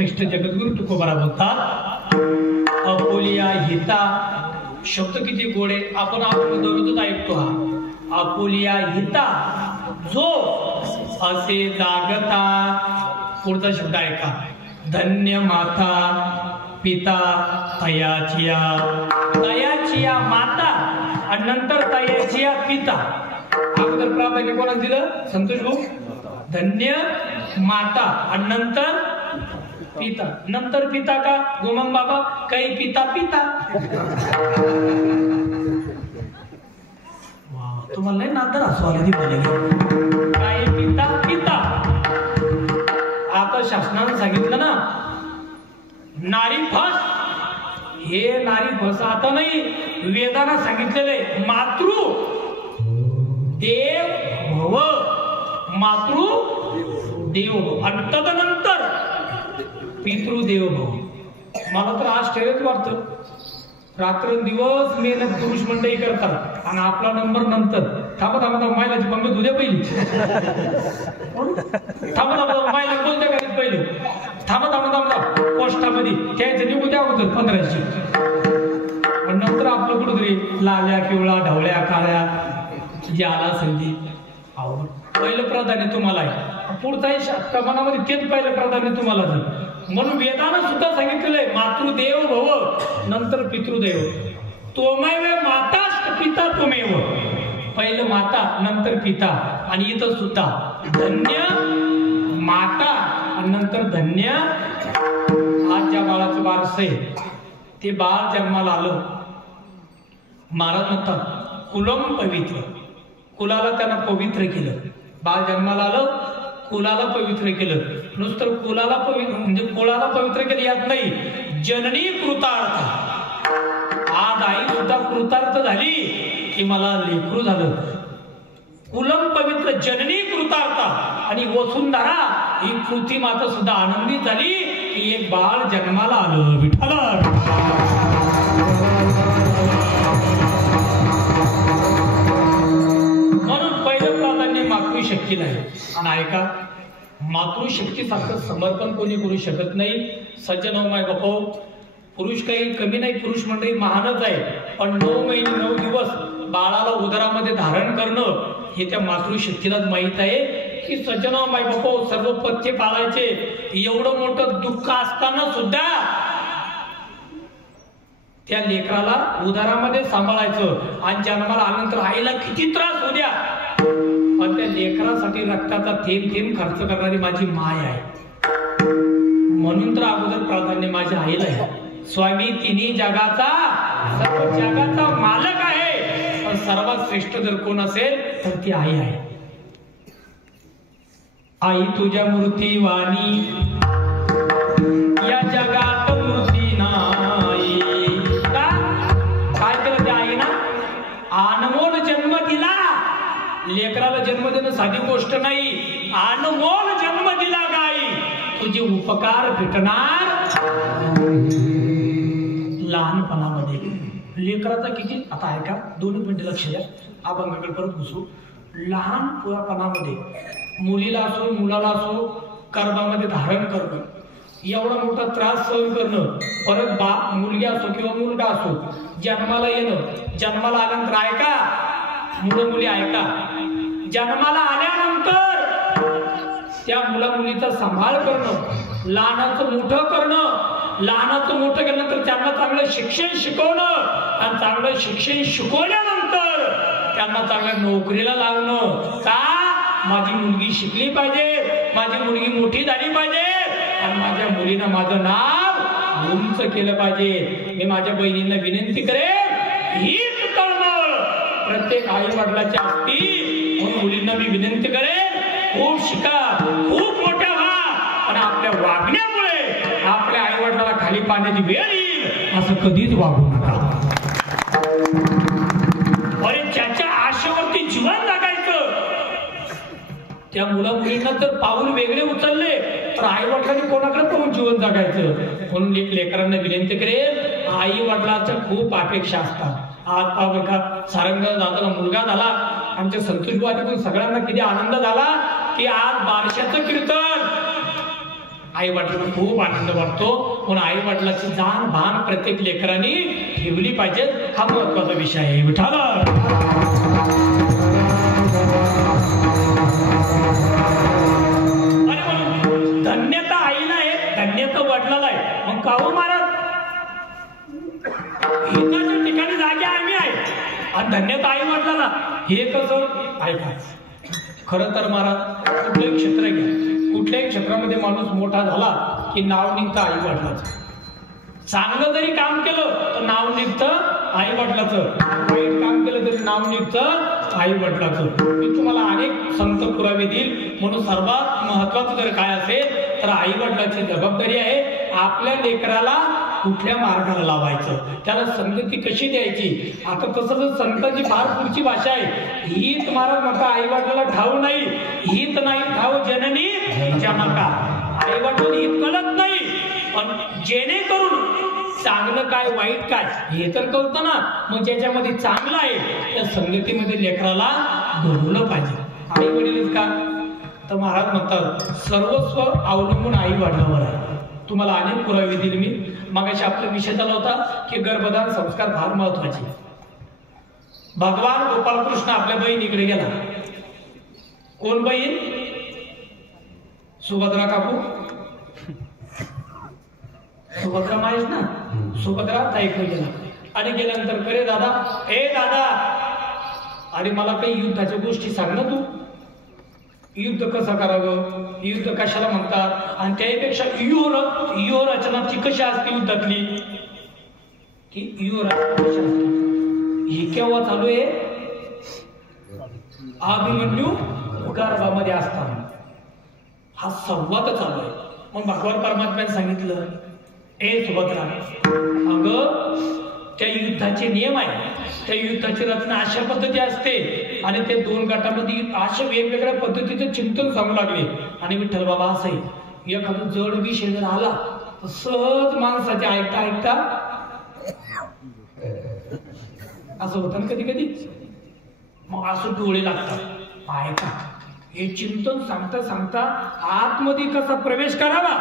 सर्वश्रेष्ठ जगद्गुरु तुकोबारा बोलतात, अकोलिया हिता. शब्द किती गोड आहे, आपण दररोजच ऐकतो. हा अकोलिया हिता जो असे जागता. पुढचा शब्द ऐका, धन्य माता पिता तयाचिया. तयाचिया माता आणि नंतर तयाचिया पिता. अगोदर प्राधान्य कोणाला दिलं? संतोष भाऊ. धन्य माता आणि नंतर पिता. नंतर पिता का गोमम बाबा? काही पिता पिता. तुम्हाला नाही नातर असं आलं ती बोलायला. काही पिता पिता. आता शासनाने सांगितलं ना, नारी फस. हे नारी फस आता नाही, वेदांना सांगितलेले मातृ देव भव. मातृ देव भव आणि तदनंतर पितृदेव भव. मला तर आश्चर्यच वाटतं, रात्रंदिवस मेहनत पुरुष मंडळी करतात आणि आपला नंबर नंतर. थांबा थांबा महिलाची पंगत उद्या पहिली. थांबा थांबा महिला बोलत्या का पहिले. थांबा थांबा थांबा पोस्टामध्ये त्याचं निघू द्या होतं 15ची. पण नंतर आपलं कुठंतरी लाल्या किवळा ढवळ्या काळ्या जे आला संधी. आवड पहिलं प्राधान्य तुम्हाला आहे, पुढचाही प्रमाणामध्ये तेच पहिलं प्राधान्य तुम्हाला दे. म्हणून वेदानं सुद्धा सांगितलेलं आहे मातृदेव भव नंतर पितृदेव. त्वमेव माताश्च पिता त्वमेव. पहिलं माता नंतर पिता. आणि इथं सुद्धा धन्य माता आणि नंतर धन्य. आज ज्या बाळाचं वारस आहे ते बाळ जन्माला आलं, महाराज म्हणतात कुलम पवित्र. कुलाला त्यांना पवित्र केलं. बाळ जन्माला आलं, कुलाला पवित्र केलं. नुसतं कुलाला पवित्र म्हणजे कुळाला पवित्र केलं यात नाही, जननी कृतार्थ. आज आई सुद्धा कृतार्थ झाली की मला लेकरू झालं. कुलम पवित्र, जननी कृतार्थ. आणि वसुंधरा ही पृथ्वी माता सुद्धा आनंदित झाली की एक बाळ जन्माला आलं. विठ्ठल. मातृशक्तीला आहे. आणि ऐका, मातृशक्तीसारखं समर्पण कोणी करू शकत नाही. सज्जन माय बापो, पुरुष काही कमी नाही, पुरुष मंडळी महानच आहे. पण 9 महिने 9 दिवस बाळाला उदरामध्ये धारण करणं हे त्या मातृशक्तीलाच माहीत आहे की सज्जन माय बापो सर्व पथ्य पाळायचे. एवढं मोठं दुःख असताना सुद्धा त्या लेकराला उदरामध्ये सांभाळायचं. आणि जन्माला आल्यानंतर आईला किती त्रास होऊ द्या, पण त्या लेकरासाठी रक्ताचा थेंब थेंब खर्च करणारी माझी माय आहे. म्हणून तर अगोदर प्राधान्य माझ्या आईला आहे. स्वामी तिन्ही जगाचा, सर्व जगाचा मालक आहे. पण सर्वात श्रेष्ठ जर कोण असेल तर ती आई आहे. आई तुझ्या मूर्ती वाणी या जगात मूर्ती नाही. का काय केलं त्या आईना? अनमोल जन्म दिला. लेकराला जन्म देणं साधी गोष्ट नाही, अनमोल जन्म दिला गाई. तुझे उपकार भेटणार लहानपणामध्ये. लेकराचा किती, आता ऐका 2 मिनिटं लक्ष द्या, अभंगाकडे परत घुसू. लहानपणामध्ये मुलीला असो मुलाला असो गर्भामध्ये धारण करणं, एवढा मोठा त्रास सहन करणं. परत मुलगी असो किंवा मुलगा असो जन्माला येणं. जन्माला आल्यानंतर ऐका मुलं मुली ऐका, जन्माला आल्यानंतर त्या मुला मुलीचा सांभाळ करणं, लहानाचं मोठं करणं. लहानाचं मोठं केल्यानंतर त्यांना चांगलं शिक्षण शिकवणं. आणि चांगलं शिक्षण शिकवल्यानंतर त्यांना चांगल्या नोकरीला लागणं. का? माझी मुलगी शिकली पाहिजे, माझी मुलगी मोठी झाली पाहिजे आणि माझ्या मुलीनं माझं नाव उंच केलं पाहिजे. मी माझ्या बहिणींना विनंती करेन, हीच तळमळ प्रत्येक आई वडिलाची असती. म्हणून मुलींना मी विनंती करेन, खूप शिका, खूप मोठ्या व्हा. आणि आपल्या वागण्यामुळे आपल्या आई वडिलांना खाली पाण्याची वेळ येईल असं कधीच वागू नका. अरे ज्याच्या आशेवरती जीवन जगायचं त्या मुला मुलींना जर पाऊल वेगळे उचलले तर आई वडिलांनी कोणाकडे पाहून जीवन जगायचं. म्हणून लेकरांना विनंती करेल, आई वडिलांच्या खूप अपेक्षा असतात. आज पहा का सारंग दादाला मुलगा झाला, आमच्या संतोषवादी पण सगळ्यांना किती आनंद झाला की आज बारशाचं कीर्तन आई वडिलांना खूप आनंद वाटतो. म्हणून आई वडिलांची जाण भान प्रत्येक लेकरांनी ठेवली पाहिजे. हा महत्वाचा विषय आहे. विठाल धन्यता आईला आहे, धन्यता वडिलाला आहे. मग काहू महाराज हिताच्या ठिकाणी जागे आम्ही आहे आणि धन्यता आई वडिलाला, हे कसं ऐका. खरं तर महाराज कुठलंही क्षेत्र घ्या, कुठल्याही क्षेत्रामध्ये माणूस मोठा झाला की नाव निघतं आई वडिलाचं. चांगलं जरी काम केलं तर नाव निघतं आई वडिलाचं, वाईट काम केलं तरी नाव निघतं आई वडिलाचं. मी तुम्हाला अनेक संत पुरावे देईल. म्हणून सर्वात महत्वाचं जर काय असेल तर आई वडिलाची जबाबदारी आहे आपल्या लेकराला कुठल्या मार्गाला लावायचं, त्याला संगती कशी द्यायची. आता तसं तर संतांची फार पुढची भाषा आहे. ही तुम्हाला म्हणता आई वडिलाला ठाऊ नाही, हित नाही ठाऊ जननी जनका. आई वडील हित कळत नाही, पण जेणेकरून चांगलं काय वाईट काय हे तर कळतं ना. मग ज्याच्यामध्ये चांगलं आहे त्या संगतीमध्ये लेकराला घडवलं पाहिजे. आई वडीलच का तर महाराज म्हणतात सर्वस्व अवलंबून आई वडिलांवर आहे. तुम्हाला अनेक पुरावे दिले मी. मगाशी आपला विषय झाला होता की गर्भधान संस्कार फार महत्वाचे. भगवान गोपालकृष्ण आपल्या बहिणीकडे गेला. कोण बहीण? सुभद्रा काकू, सुभद्रा माहीत ना, सुभद्रा ताईकडे गेला आणि गेल्यानंतर करे दादा, ए दादा, अरे मला काही युद्धाच्या गोष्टी सांग ना. तू युद्ध कसं करावं, युद्ध कशाला म्हणतात, आणि त्यापेक्षा युह रचना ती कशी असते युद्धातली, की युह रचना कशी असते ही केव्हा चालू आहे? अभिमन्यू गर्भामध्ये असताना हा संवाद चालू आहे. मग भगवान परमात्म्याने सांगितलं, ए सुभद्रा, अगं त्या युद्धाचे नियम आहे, त्या युद्धाची रचना अशा पद्धती असते आणि ते दोन गटामध्ये अशा वेगवेगळ्या पद्धतीचं चिंतन सांगू लागले. आणि विठ्ठल बाबा असं आहे, एखादं जड विषय जर आला तर सहज माणसाचे ऐकता ऐकता असं होतं कधी कधी, मग असं डोळे लागतात. ऐका, हे चिंतन सांगता सांगता आतमध्ये कसा प्रवेश करावा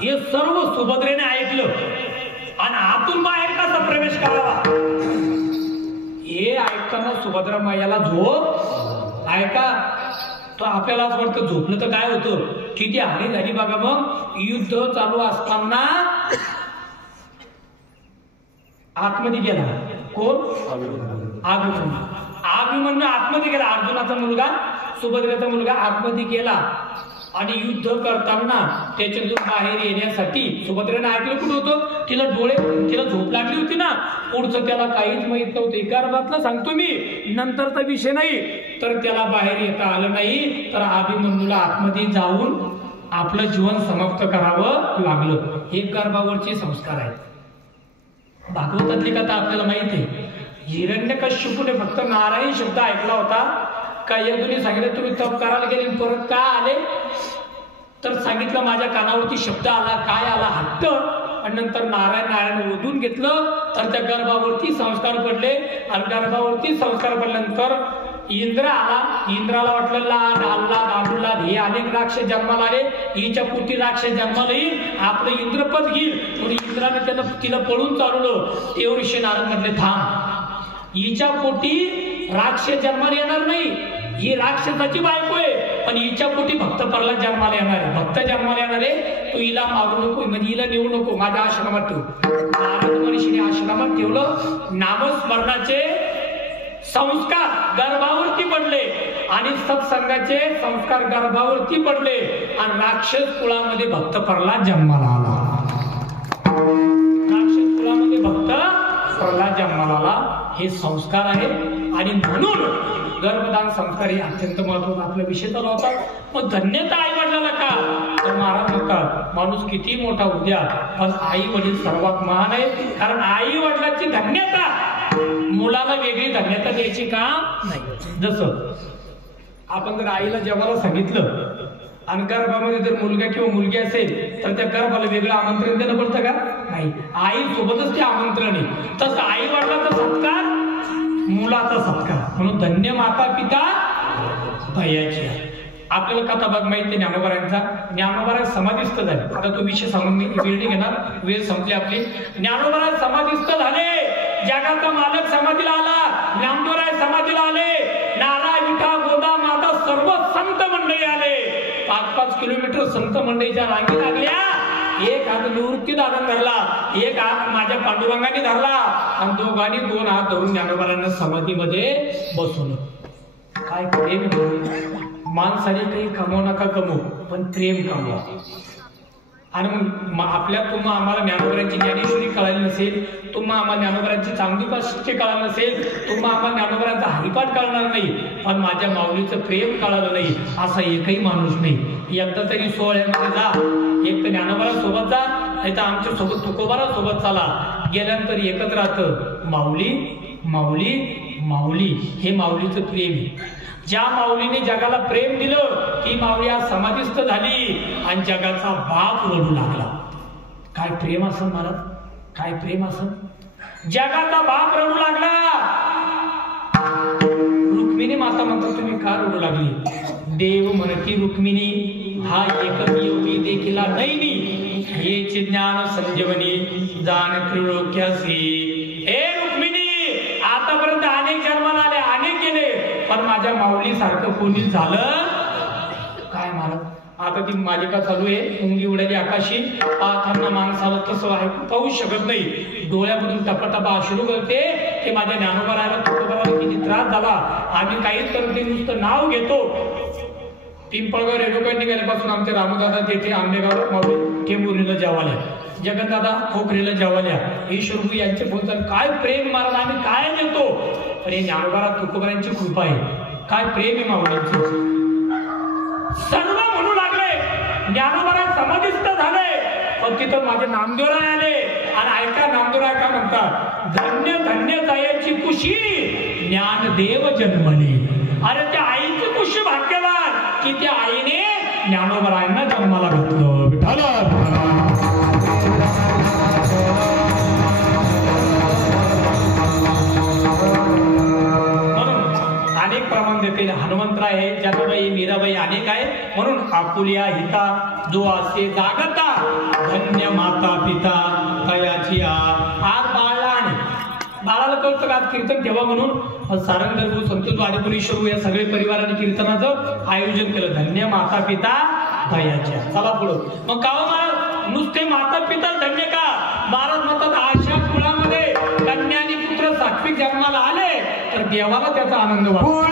हे सर्व सुभद्रेने ऐकलं आणि आतून बाहेर कसा प्रवेश करावा हे ऐकताना सुभद्रा मायाला झोप. ऐका, तो आपल्याला असं वाटतं झोपलं तर काय होतं, किती हानी झाली बघा. मग युद्ध चालू असताना आतमध्ये गेला. कोण? अभिमन्यू. अभिमन्यू आतमध्ये गेला. अर्जुनाचा मुलगा, सुभद्रेचा मुलगा आतमध्ये गेला आणि युद्ध करताना त्याच्यातून बाहेर येण्यासाठी सुभद्रेने ऐकलं कुठं होतं, तिला झोप लागली होती ना. पुढचं त्याला काहीच माहित नव्हतं. गर्भातलं सांगतो मी, नंतरचा विषय नाही. तर त्याला बाहेर येता आलं नाही, तर अभिमन्यूला आतमध्ये जाऊन आपलं जीवन समाप्त करावं लागलं. हे गर्भावरचे संस्कार आहेत. भागवतातली कथा आपल्याला माहित आहे. हिरण्यकश्यपूने फक्त नारायण शब्द ऐकला होता का यदूने सांगितलं तुम्ही तप करायला गेले परत का आले, तर सांगितलं माझ्या कानावरती शब्द आला. काय आला? हट्ट. आणि नंतर नारायण ओढून घेतलं तर त्या गर्भावरती संस्कार पडले. आणि गर्भावरती संस्कार पडल्यानंतर इंद्र आला. इंद्राला वाटलं लाड आल्हाद आडुल्हाद हे अनेक राक्षस जन्माला आले, हिच्या पोटी राक्षस जन्माला येईल, आपलं इंद्रपद घेईल. म्हणून इंद्राने तिला पळून चालवलं. ते ऋषी नारद म्हटले थांब, हिच्या पोटी राक्षस जन्माला येणार नाही, ही राक्षसाची बायको आहे, पण हिच्या पोटी भक्त प्रल्हाद जन्माला येणार आहे. भक्त जन्माला येणार आहे, तू हिला मारू नको, म्हणजे हिला नेऊ नको, माझ्या आश्रमात ठेव. नारद महर्षीने आश्रमात ठेवलं. नामस्मरणाचे संस्कार गर्भावरती पडले आणि सत्संगाचे संस्कार गर्भावरती पडले आणि राक्षस कुळामध्ये भक्त प्रल्हाद जन्माला आला. राक्षस कुळामध्ये भक्त प्रल्हाद जन्माला आला. हे संस्कार आहे आणि म्हणून गर्भदान संस्कार हे अत्यंत महत्वाचा आपला विषय चालू होता. मग धन्यता आई वडिलांना का, तर महाराज म्हणतात माणूस किती मोठा उद्या, पण आई वडील सर्वात महान आहे. कारण आई वडिलांची धन्यता मुलाला वेगळी धन्यता द्यायची का नाही. जसं आपण जर आईला जन्माला सांगितलं आणि गर्भामध्ये जर मुलगा किंवा मुलगी असेल तर त्या गर्भाला वेगळं आमंत्रण देणं पडतं का नाही. आई सोबतच ते आमंत्रण आहे. तसं आई वडिलांचा सत्कार मुलाचा सत्कार. म्हणून धन्य माता पिता दयाची. आपल्याला कथा बघ माहिती ज्ञानोबारांचा. ज्ञानोबारा समाधीस्थ झाले. आता तो विषय सांगून मी वेळ नाही घेणार, वेळ संपली आपली. ज्ञानोबारा समाधीस्थ झाले, जगाचा मालक समाधीला आला, ज्ञानोबाराय समाधीला आले, नारा विठा गोदा माता सर्व संत मंडळी आले. 5-5 किलोमीटर संत मंडळीच्या रांगी लागल्या. एक हात निवृत्ती दादाने धरला, एक हात माझ्या पांडुरंगाने धरला आणि दोघांनी 2 हात धरून ज्ञानोबारांना समाधीमध्ये बसवलं. काय प्रेम. माणसाने काही कमवू नका कमवू, पण प्रेम कमवा. आणि मग आपल्या तुम्हा आम्हाला ज्ञानोबारांची ज्ञानेश्वरी कळाली नसेल, तुम्हा आम्हाला ज्ञानोबारांची चांगली पाशिष्य कळालं नसेल, तुम्हा आम्हाला ज्ञानोबारांचा हरिपाठ कळणार नाही, पण माझ्या माऊलीचं प्रेम कळालं नाही असा एकही माणूस नाही. एकदा तरी सोहळ्यामध्ये जा, एक तर ज्ञानोबारा सोबत जा, नाही तर आमच्या सोबत तुकोबारा सोबत चाला. गेल्यानंतर एकच राहतं माऊली माऊली माऊली. हे माऊलीचं प्रेम आहे. ज्या माऊलीने जगाला प्रेम दिलं ती माऊली आज समाधीस्थ झाली आणि जगाचा बाप रडू लागला. काय प्रेम असं महाराज, काय प्रेम असं. जगाचा बाप रडू लागला. रुक्मिणी माता म्हणतात तुम्ही का रडू लागली. देव म्हणती रुक्मिणी हा एकच योगी देखील नैनी, हेचे ज्ञान संजीवनी जाण त्रिलोक्यासी. हे रुक्मिणी आतापर्यंत अनेक जन्माला आले, अनेक गेले, पण माझ्या माऊली सारखं कोणी झालं काय महाराज. आता ती मालिका चालू आहे, मुंगी उडाली आकाशी, पाहताना माणसाला तसं पाहू शकत नाही. डोळ्यामधून टपाटपा अश्रू करते की माझ्या ज्ञानोबाराला तुकोबाराला किती त्रास झाला. आम्ही काहीच करत नाही, नुसतं नाव घेतो. पिंपळगाव रेणुका निघाल्यापासून आमचे रामदादा तेथे आंबेगाव माऊली टेंभुर्णीला जेवाल्या, जगन्नाथा खोखरीला जेवाल्या, ईश्वरभू यांचे बोलतात. काय प्रेम महाराज, आम्ही काय देतो. अरे ज्ञानोबारा तुकोबारांची कृपा आहे. काय प्रेम आहे माऊलींचं. सर्व म्हणू लागले ज्ञानोबारा समाधीस्थ झाले, पण तिथं माझे नामदेवराय आले. आणि ऐका नामदेवराय का म्हणतात, धन्य धन्य जायची कुशी ज्ञानदेव जन्मले. अरे त्या आईची कुशी भाग्यवान की त्या आईने ज्ञानोबारायांना जन्माला घातलं. विठाला अनेक प्रमाण देते. हनुमंतराय आहे, जनाबाई, मीराबाई अनेक आहे. म्हणून आकुलिया हिता जो असे जागता, धन्य माता पिता तयाची. आज बाळाला कळतं का कीर्तन ठेवा म्हणून सारंगदरभू, संतोष वाडीपुरीश्वर या सगळे परिवाराने कीर्तनाचं आयोजन केलं. धन्य माता पिता दयाच्या. चला पुढं. मग का महाराज नुसते माता पिता धन्य का. महाराज म्हणतात अशा कुळामध्ये कन्या आणि पुत्र सात्विक जन्माला आले तर देवाला त्याचा आनंद वाटतो.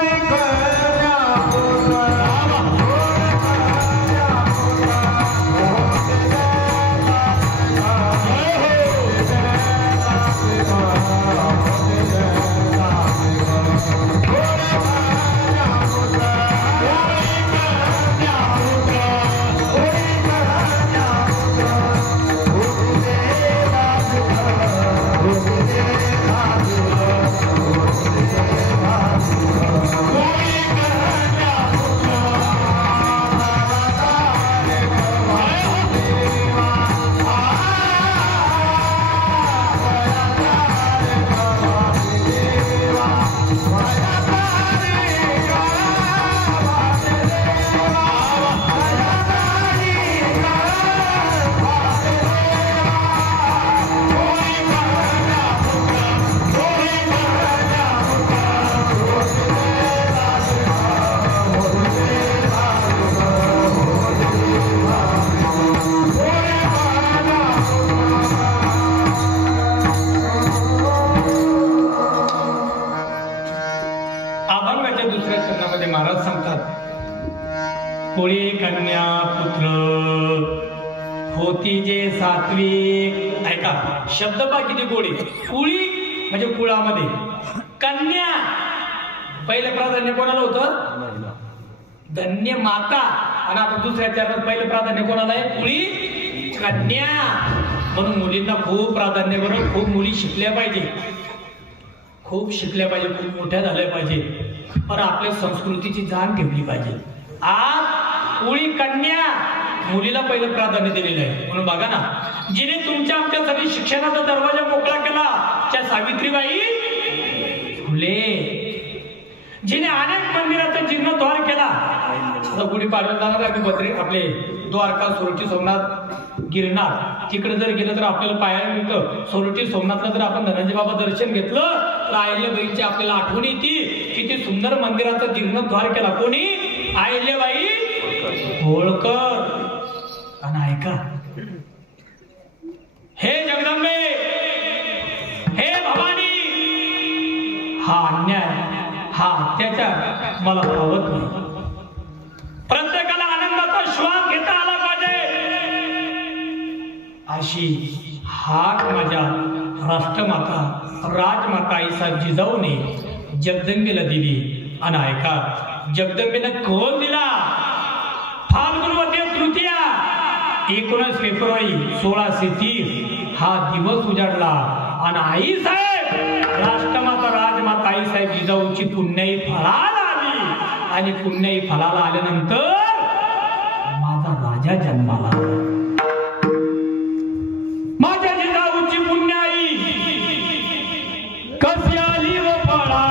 कोळी कन्या पुत्र होती जे सात्विक. ऐका शब्द पा किती गोडी. कुळी म्हणजे कुळामध्ये, कन्या पहिलं प्राधान्य कोणाला होतं, धन्य माता. आणि आता दुसऱ्या चरणात पहिलं प्राधान्य कोणाला आहे, कुळी कन्या. म्हणून मुलींना खूप प्राधान्य करून खूप मुली शिकल्या पाहिजे, खूप शिकल्या पाहिजे, खूप मोठ्या झाल्या पाहिजे, पण आपल्या संस्कृतीची जाण ठेवली पाहिजे. आज कुळी कन्या मुलीला पहिलं प्राधान्य दिलेलं आहे. म्हणून बघा ना, जिने तुमच्या आमच्यासाठी शिक्षणाचा दरवाजा मोकळा केला त्या सावित्रीबाई फुले. जिने अनेक मंदिराचा जीर्णोद्धार केला. आता गुढीपाडव्याला जाणार आम्ही बद्री आपले द्वारका, सोरठी, सोमनाथ, गिरनार तिकडे जर गेलं तर आपल्याला पाहायला मिळतं. सोरठी सोमनाथला जर आपण धनंजय बाबा दर्शन घेतलं तर अहिल्याबाईंची आपल्याला आठवण येते. किती सुंदर मंदिराचा जीर्णोद्धार केला. कोणी? अहिल्याबाई होळकर. आणि ऐका, हे जगदंबे, हे भवानी, हा अन्याय, हा अत्याचार मला आवडत नाही. प्रत्येकाला आनंदाचा श्वास घेता आला पाहिजे अशी हाक माझ्या राष्ट्रमाता राजमाता आईसाहेब जिजाऊने जगदंबेला दिली. आणि ऐका, जगदंबेनं कोण दिला? फाल्गुनवती तृतीया 19 फेब्रुवारी 1630 हा दिवस उजाडला. आणि आईसाहेब राष्ट्रमाता राजमाता आईसाहेब जिजाऊची पुण्याई फळाला आली. आणि पुण्याई फळाला आल्यानंतर माझा राजा जन्माला. माझ्या जिजाऊची पुण्याई कशी आली व फळाला.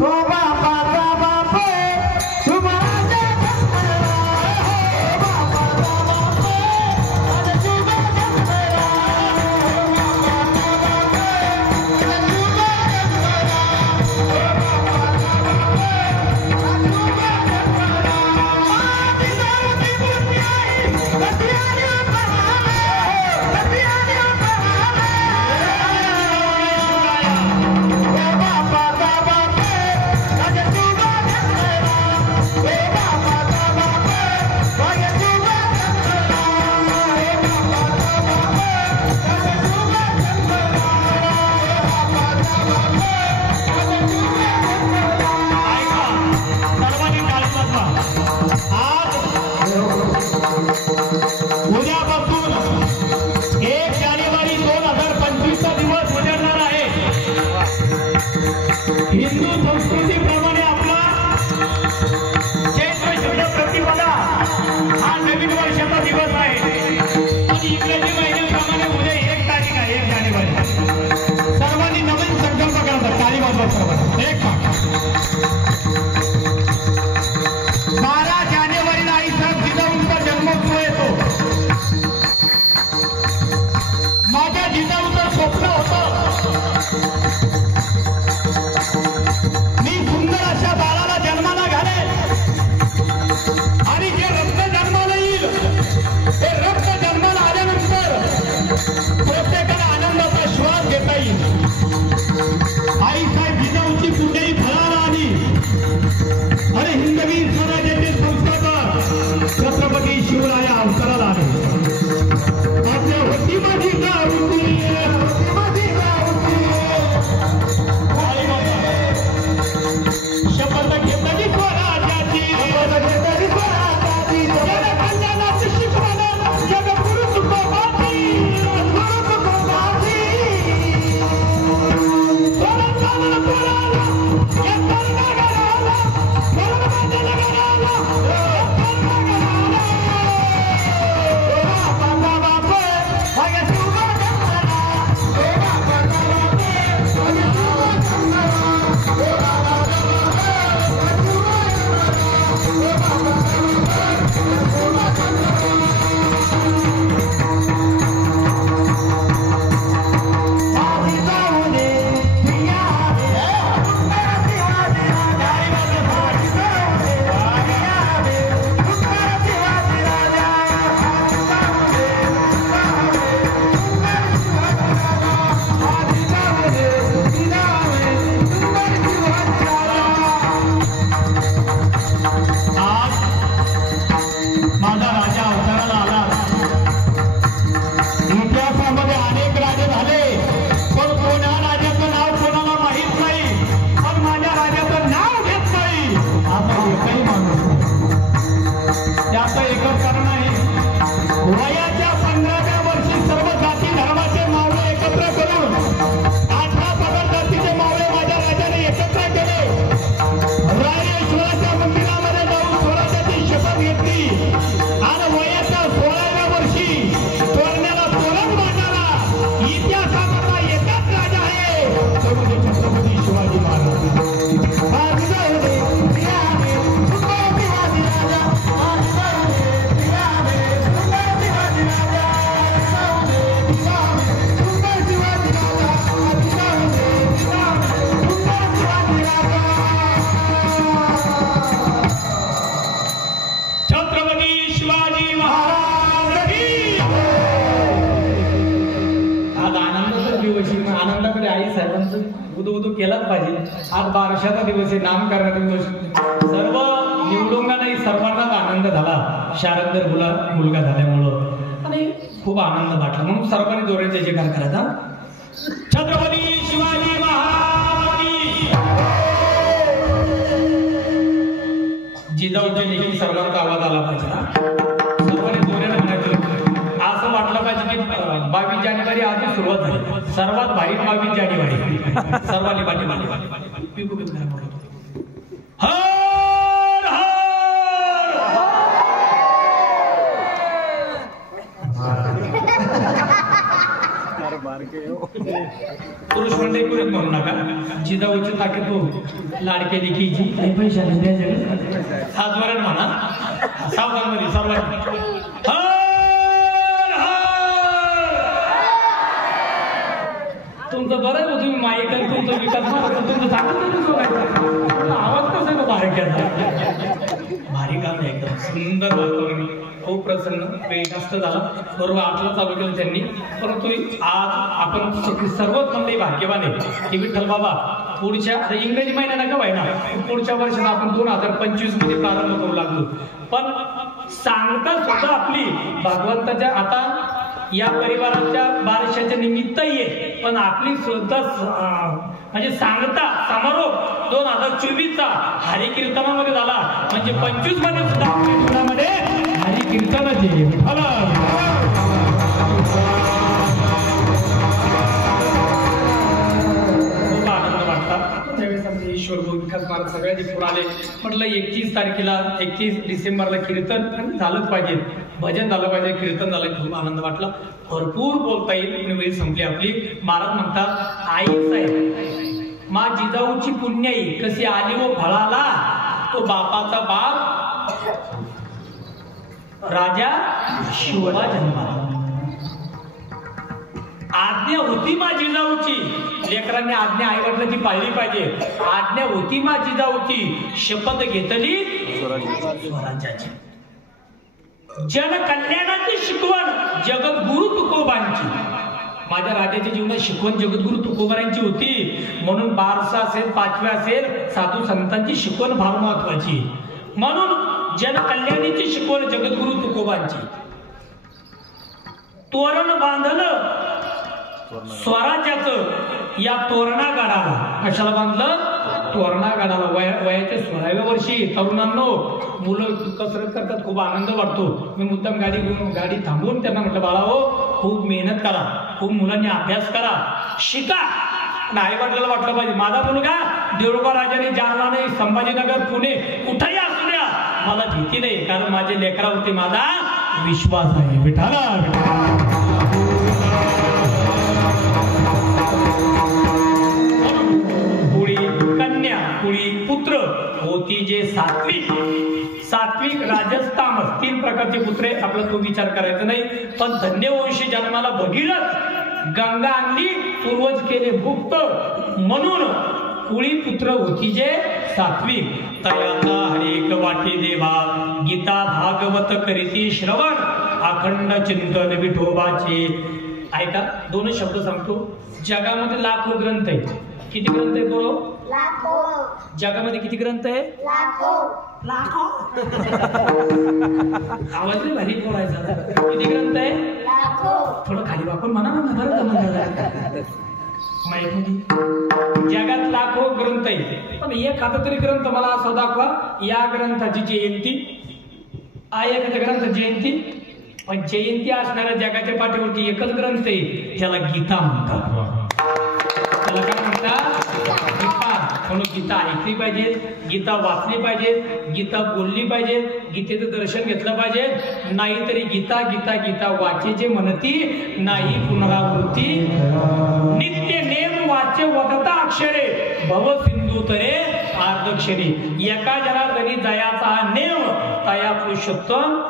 तो बापाचा बाप शुभ राजा बापाचा बाप आज शुभ उद्यापासून 1 जानेवारी 2025 दिवस उजाडणार आहे. हिंदू संस्कृतीप्रमाणे आपला चैत्र शुद्ध प्रतिपदा हा नवीन वर्षाचा दिवस आहे. आणि इंग्रजी महिन्याप्रमाणे उद्या 1 तारीख आहे, 1 जानेवारी. सर्वांनी नवीन संकल्प करतात. तारीख वाजवा. 12 जानेवारीला आईसाहेब जिजाऊंचा जन्मोत्सव येतो. माझ्या जिजाऊचं स्वप्न होतं मी सुंदर अशा बाळाला जन्माला घालेल आणि जे रक्त जन्माला येईल ते रक्त जन्माला आल्यानंतर उदू केलाच पाहिजे. आज 1200चा दिवस आहे, नामकरणाचा दिवस. सर्व निवडुंगा नाही, सर्वांनाच आनंद झाला शारंगर मुलगा झाल्यामुळं आणि खूप आनंद वाटला. म्हणून सर्वांनी जोरात जयकार करायचा. छत्रपती शिवाजी महाराज की. जिजाऊच्या लेखी सर्वांचा आवाज आला पाहिजे ना, सर्वांनी जोराने म्हणायचं. असं वाटलं पाहिजे की 22 जानेवारी आधी सुरुवात झाली. सर्वात भारी 22 जानेवारी सर्वांनी पाठी पिकू पिकू पुरुष मंडळी पुरुष म्हणू नका. जिजाऊची ताकद हो, लाडके लेकीची पैशाने हा जोराने म्हणा. सावधान मध्ये सर्वांनी तुमचं बरं आहे. तुम्ही मायकल तुमचा विकास तुमचं सांगत आवाज कसा आहे बारक्याचा. भारी काम आहे, एकदम सुंदर वातावरण, खूप प्रसन्न. वेळ जास्त झाला, बरोबर 8ला चालू केलं त्यांनी. परंतु आज आपण सर्वच मंडळी भाग्यवान आहे की विठ्ठल बाबा पुढच्या इंग्रजी महिन्या नका व्हायना, पुढच्या वर्षाला आपण 2025 मध्ये प्रारंभ करू लागलो. पण सांगता सुद्धा आपली भगवंताच्या आता या परिवाराच्या बारशाच्या निमित्तही आहे, पण आपली सुद्धा म्हणजे सांगता समारोप 2024चा हरिकीर्तनामध्ये झाला. म्हणजे 25 मध्ये सुद्धा आपल्या जीवनामध्ये हरिकीर्तनाचे खूप आनंद वाटला. त्यावेळेस आमचे ईश्वर विकास महाराज सगळ्या पुढे आले. म्हटलं 31 तारखेला 31 डिसेंबरला कीर्तन झालंच पाहिजे, भजन झालं पाहिजे, कीर्तन झालं. खूप आनंद वाटला. भरपूर बोलता येईल, वेळ संपली आपली. महाराज म्हणतात आई साहेब मा जिजाऊची पुण्याई कशी आली व फळाला, तो बापाचा बाप राजा शिवबा जन्माला. आज्ञा होती मा जिजाऊची, लेकरांनी आज्ञा आई वडिलांची पाळली पाहिजे. आज्ञा होती मा जिजाऊची, शपथ घेतली स्वराज्याची. जनकल्याणाची शिकवण जगद्गुरु तुकोबांची. माझ्या राजाच्या जीवनात शिकवण जगद्गुरु तुकोबांची होती. म्हणून बारसा असेल, 5वे असेल, साधू संतांची शिकवण फार महत्वाची. म्हणून जनकल्याणाची शिकवण जगद्गुरु तुकोबांची. तोरण बांधलं स्वराज्याचं या तोरणागडाला. कशाला बांधलं? तोरणागडाला. वयाच्या 16व्या वर्षी तरुणांनो मुलं कसरत करतात, खूप आनंद वाटतो. मी मुद्दाम गाडी थांबवून त्यांना म्हटलं बाळा हो, खूप मेहनत करा, खूप मुलांनी अभ्यास करा, शिका. आई वडिलांना वाटलं पाहिजे माझा मुलगा देऊळगाव राजाने, जालना नाही, संभाजीनगर, पुणे कुठेही असू द्या, मला भीती नाही, कारण माझे लेकरावरती माझा विश्वास आहे. विठाला कन्या कुळी पुत्र होती जे सात्विक. सात्विक, राजस, तामस 3 प्रकारचे पुत्रे. आपला तो विचार करायचा नाही. पण धन्यवंशी जन्माला भगीरथ, गंगा आणली, पूर्वज केले भुक्त. म्हणून कुळी पुत्र होती जे सात्विक. तयाचा हरेक वाटे देवा, गीता भागवत करीती श्रवण, अखंड चिंतन विठोबाचे. ऐका, 2 शब्द सांगतो. जगामध्ये लाखो ग्रंथ आहेत. किती ग्रंथ आहे बोलो? लाखो. जगामध्ये किती ग्रंथ आहे? लाखो. लाखो आवाज नाही भारी बोलायचा. किती ग्रंथ आहे? लाखो. थोडं खाली वाकून म्हणा ना, बरं जमलं. जगात लाखो ग्रंथ आहे, पण एक आता तरी ग्रंथ मला असा दाखवा या ग्रंथाची जयंती. एखाद्या ग्रंथ जयंती, पण जयंती असणाऱ्या जगाच्या पाठीवरती एकच ग्रंथ आहे, त्याला गीता म्हणतात. त्याला काय म्हणतात? गीता. म्हणून गीता ऐकली पाहिजे, गीता वाचली पाहिजे, गीता बोलली पाहिजे, गीतेचं दर्शन घेतलं पाहिजे. नाहीतरी गीता गीता गीता वाचेचे म्हणती नाही पुनरावृत्ती. नित्य नेम वाचे वदता अक्षरे, भव सिंधू तरे आर्धक्षरी. एका जनार्दनी जयाचा हा नेम तया पुरुषोत्तम.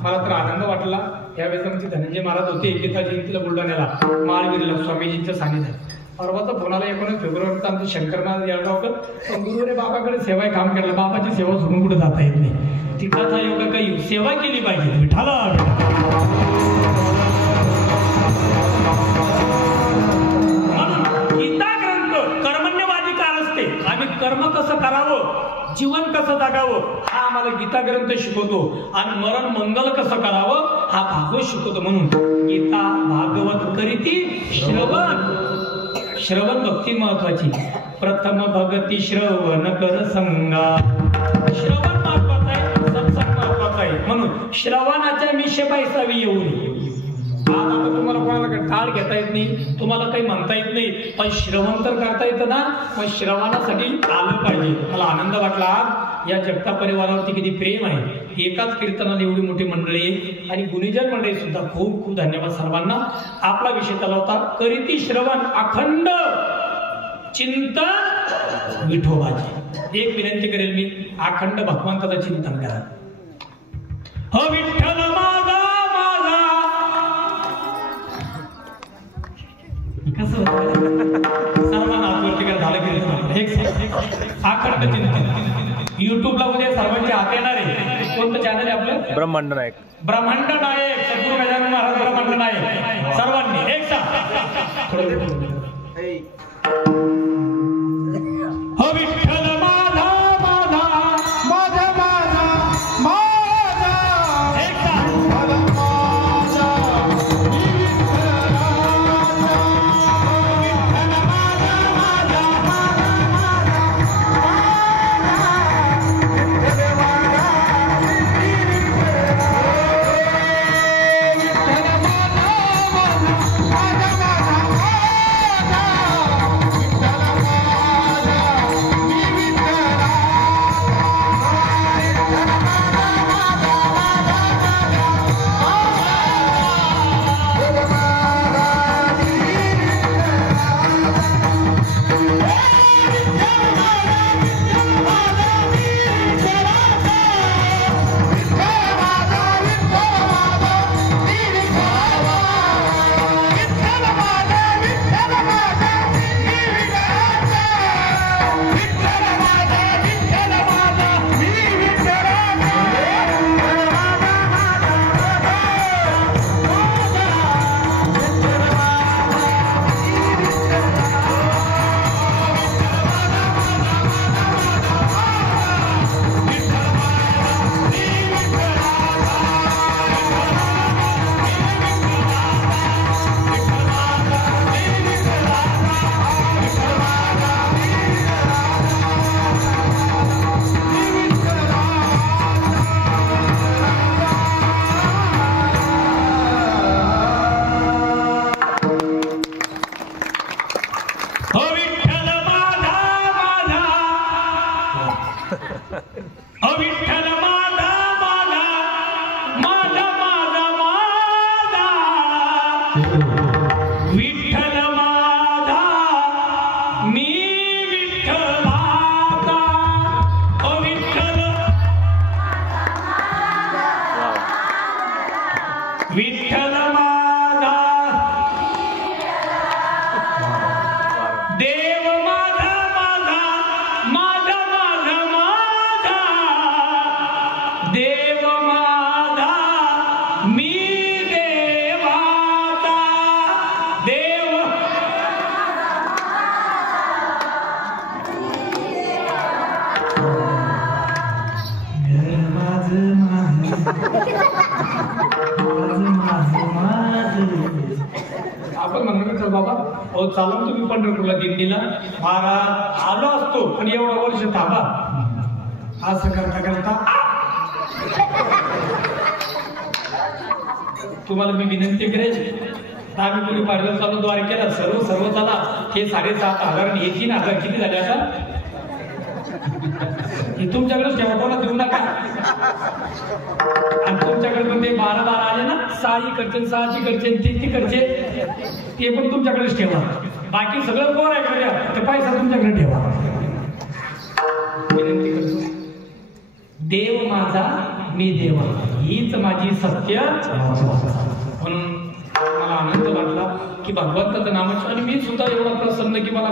मला तर आनंद वाटला. यावेळेस आमचे धनंजय महाराज होते गीता जयंतीला बुलढाण्याला, माळगिरीला स्वामीजींच्या सानिध्यात. परवाचा फोनाला 19 फेब्रुवारीचा आमचे शंकर महाराज याळगावकर, पण गुरुवारी बाबाकडे सेवा काम केलं. बाबाची सेवा सोडून कुठे जाता येत नाही. तिथाचा योगा काही सेवा केली पाहिजे. विठाला म्हणून गीता ग्रंथ कर्म कसं करावं, जीवन कसं जगावं हा आम्हाला गीता ग्रंथ शिकवतो आणि मरण मंगल कसं करावं हा भागवत शिकवतो. म्हणून गीता भागवत करीती श्रवण भक्ती महत्वाची. प्रथम भगती श्रवण कर संगा. श्रवण महत्वाचं आहे, सत्संग महत्वाचा आहे. म्हणून श्रवणाच्या मिशे पैसावी येऊन आज आता तुम्हाला कोणाला टाळ घेता येत नाही, तुम्हाला काही म्हणता येत नाही, पण श्रवण तर करता येतं ना. पण श्रवणासाठी आलं पाहिजे. मला आनंद वाटला या जगताप परिवारावरती किती प्रेम आहे. एकाच कीर्तनाला एवढी मोठी मंडळी आणि गुणीजन मंडळी सुद्धा खूप खूप धन्यवाद सर्वांना. आपला विषय चालला होता करीती श्रवण अखंड चिंतन विठोबाचे. एक विनंती करेल मी, अखंड भगवंताचं चिंतन करा. हो विठ्ठल माझा कसं सर्वांना हातवरती करा. झालं की अखंड चिंतन युट्यूबला उद्या सर्वांचे हात येणार आहे. कोणतं चॅनल आहे आपलं? ब्रह्मांड नायक. ब्रह्मांड नायक सद्गुरू गजानन महाराज ब्रह्मांड नायक. सर्वांनी एक साथ हो विठ्ठल माझा माझा माझा माझा माझा एक साथ आपण म्हणणार बाबा अहो चालू तुम्ही पंढरपूरला दिंडीला महाराज आलो असतो पण एवढं वर्ष थांबा असं करता करता तुम्हाला मी विनंती करेल आम्ही कोणी पाहिलं चालू द्वारकेला सर्व चला हे 7,500 आणि 3,000 किती झाले आता हे तुमच्याकडेच ठेवा कोणा देऊ नका आणि तुमच्याकडे पण ते 12 आले ना 6 इकडचे 6 इकडचे 3 तिकडचे ते पण तुमच्याकडेच ठेवा बाकी सगळं कोण आहे ते पैसा तुमच्याकडे ठेवा विनंती करतो देव माझा मी देवा हीच माझी सत्य म्हणून मला आनंद वाटला की भगवंताचं नामाचं, आणि मी सुद्धा एवढा प्रसन्न की मला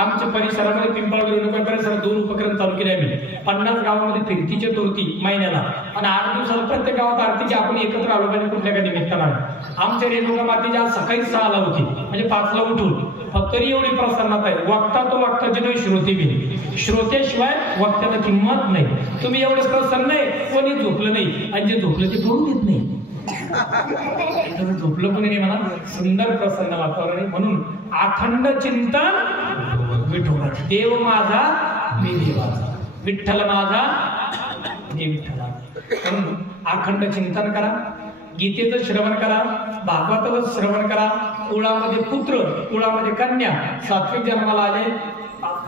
आमच्या परिसरामध्ये पिंपळगाव रेणुका परिसरात 2 उपक्रम चालू केले आम्ही. 50 गावामध्ये फिरती चतुर्थी महिन्याला, आणि 8 दिवसाला प्रत्येक गावात आरतीची आपण एकत्र आलो पाहिजे कुठल्या काही निमित्तानं. आमच्या रेणुका मातेची आज सकाळी 6ला होती, म्हणजे 5ला उठून. तरी एवढी प्रसन्नता आहे. वक्ता तो वक्ताचे नाही, श्रोते बी. श्रोतेशिवाय वक्त्याला किंमत नाही. तुम्ही एवढे प्रसन्न आहे, कोणी झोपलं नाही, आणि जे झोपलं ते पळून येत नाही. झोपलं कोणी नाही म्हणा. सुंदर प्रसन्न वातावरण आहे. म्हणून अखंड चिंतन विठोबा. देव माझा मी देवाचा, विठ्ठल माझा मी विठ्ठलाचा. म्हणून अखंड चिंतन करा, गीतेचं श्रवण करा, भागवताचं श्रवण करा. कुळामध्ये पुत्र, कुळामध्ये कन्या, सात्विक जन्माला आले,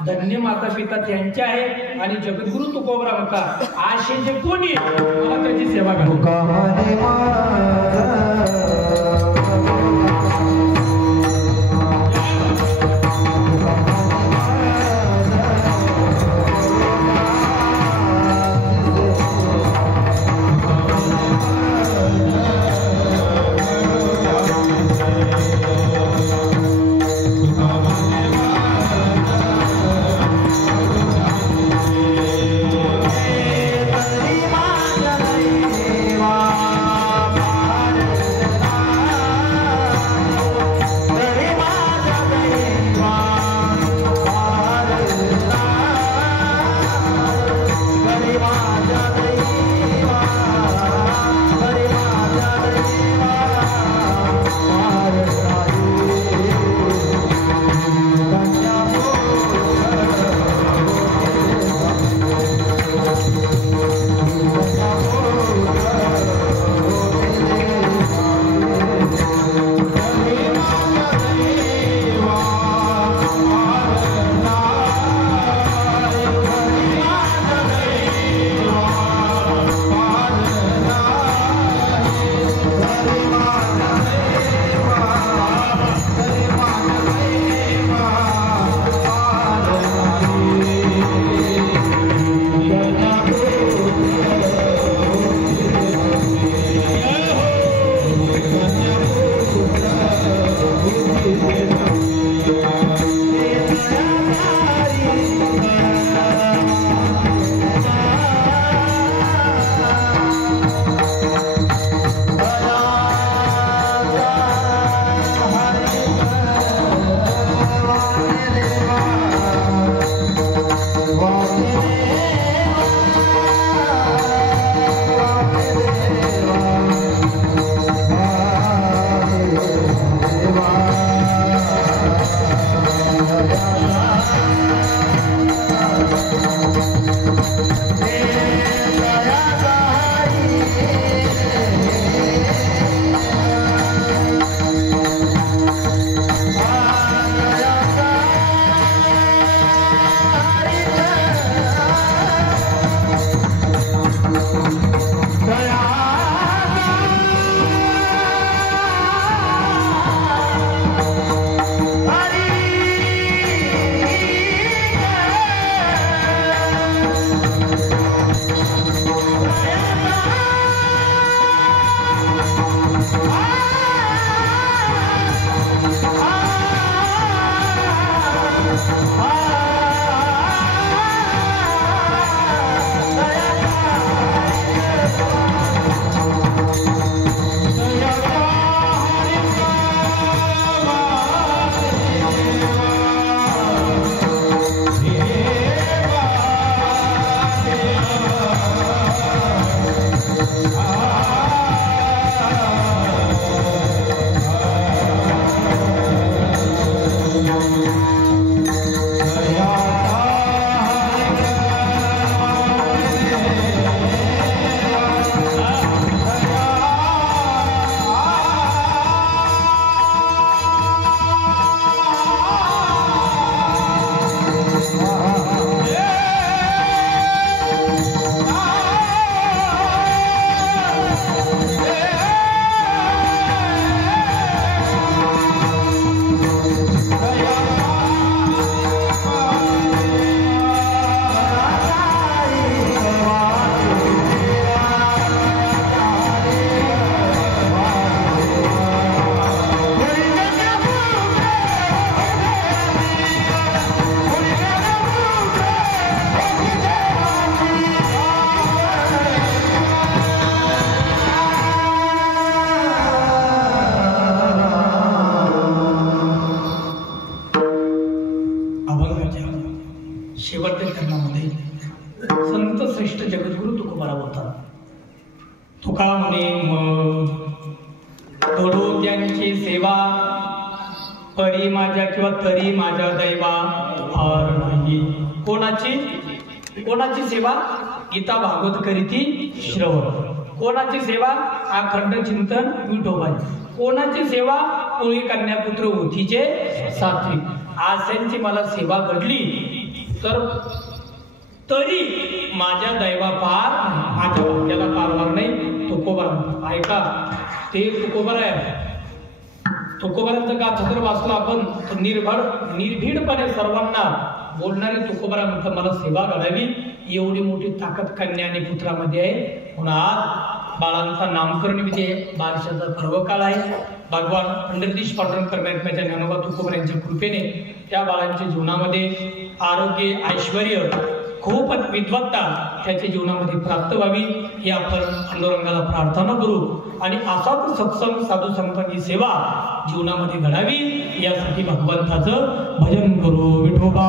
धन्य माता पिता त्यांचे आहे. आणि जगद्गुरु तुकोबरा म्हणतात, आशे जे कोणी मला त्याची सेवा करा. परी माझ्या किंवा तरी माझ्या दैवा फार नाही. कोणाची सेवा? गीता भागवत करीती श्रवण. कोणाची सेवा? अखंड चिंतन विठोबाची. कोणाची सेवा? कोळी कन्यापुत्र ओथीचे सात्विक. अशांची मला सेवा घडली तर तरी माझ्या दैवा पार, माझ्या भाग्याला पारणार नाही. तुकोबा ऐका, ते तुकोबर आहे. तुकोबरांचं गाथा जर वाचलं आपण तर निर्भीडपणे सर्वांना बोलणारे तुकोबरा म्हणतात मला सेवा घडावी. एवढी मोठी ताकद कन्या आणि पुत्रामध्ये आहे. म्हणून आज बाळांचा नामकरण विधी आहे. बारशाचा पर्व काळ आहे. भगवान पंढरीश पांडुरंग परमात्म्याच्या ज्ञानोबा तुकोबर यांच्या कृपेने त्या बाळांच्या जीवनामध्ये आरोग्य, ऐश्वर्य, खूप विद्वत्ता त्याच्या जीवनामध्ये प्राप्त व्हावी ही आपण पांडुरंगाला प्रार्थना करू. आणि असाच सत्संग साधू संतांची सेवा जीवनामध्ये घडावी यासाठी भगवंताचं भजन करू. विठोबा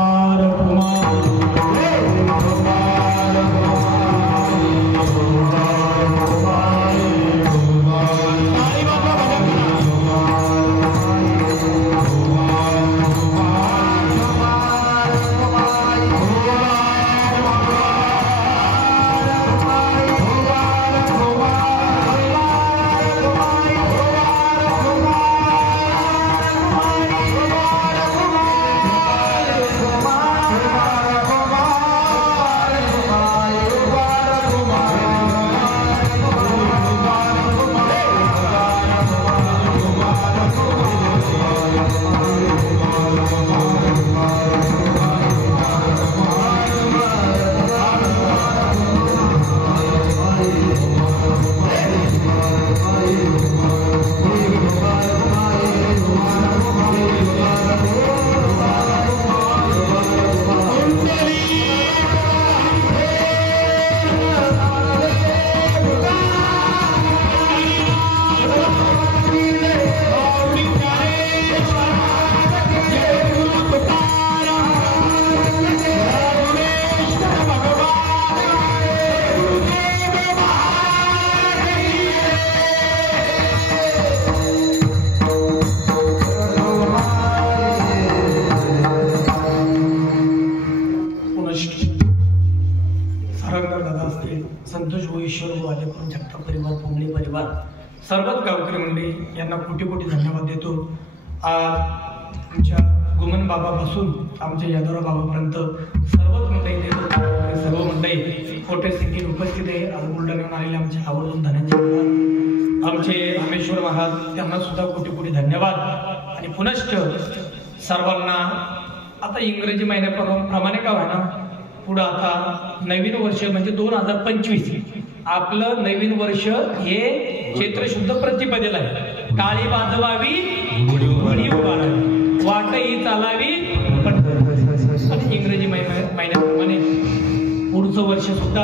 सर्वच गावकरी मंडळी यांना कोटी कोटी धन्यवाद देतो. आज आमच्या गुमन बाबापासून आमच्या यादवराव बाबापर्यंत सर्वच मंडळी देतो. सर्व मंडळी मोठ्या संख्येने उपस्थित आहे. आज बुलढाण्याहून आलेले आमचे आवर्जून धन्यवाद. आमचे रामेश्वर महाराज त्यांना सुद्धा कोटी कोटी धन्यवाद. आणि पुनश्च सर्वांना आता इंग्रजी महिन्याप्रमाणे का व्हायना पुढं आता नवीन वर्ष म्हणजे 2025 आपलं नवीन वर्ष हे चैत्र शुद्ध प्रतिपदेला आहे. टाळी वाजवावी, गुढी उभारावी, वाटही चालावी. पण इंग्रजी महिन्याप्रमाणे पुढचं वर्ष सुद्धा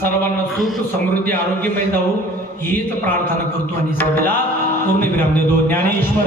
सर्वांना सुख, समृद्धी, आरोग्यमय जावो हीच प्रार्थना करतो आणि सगळ्याला पूर्ण विराम देतो. ज्ञानेश्वर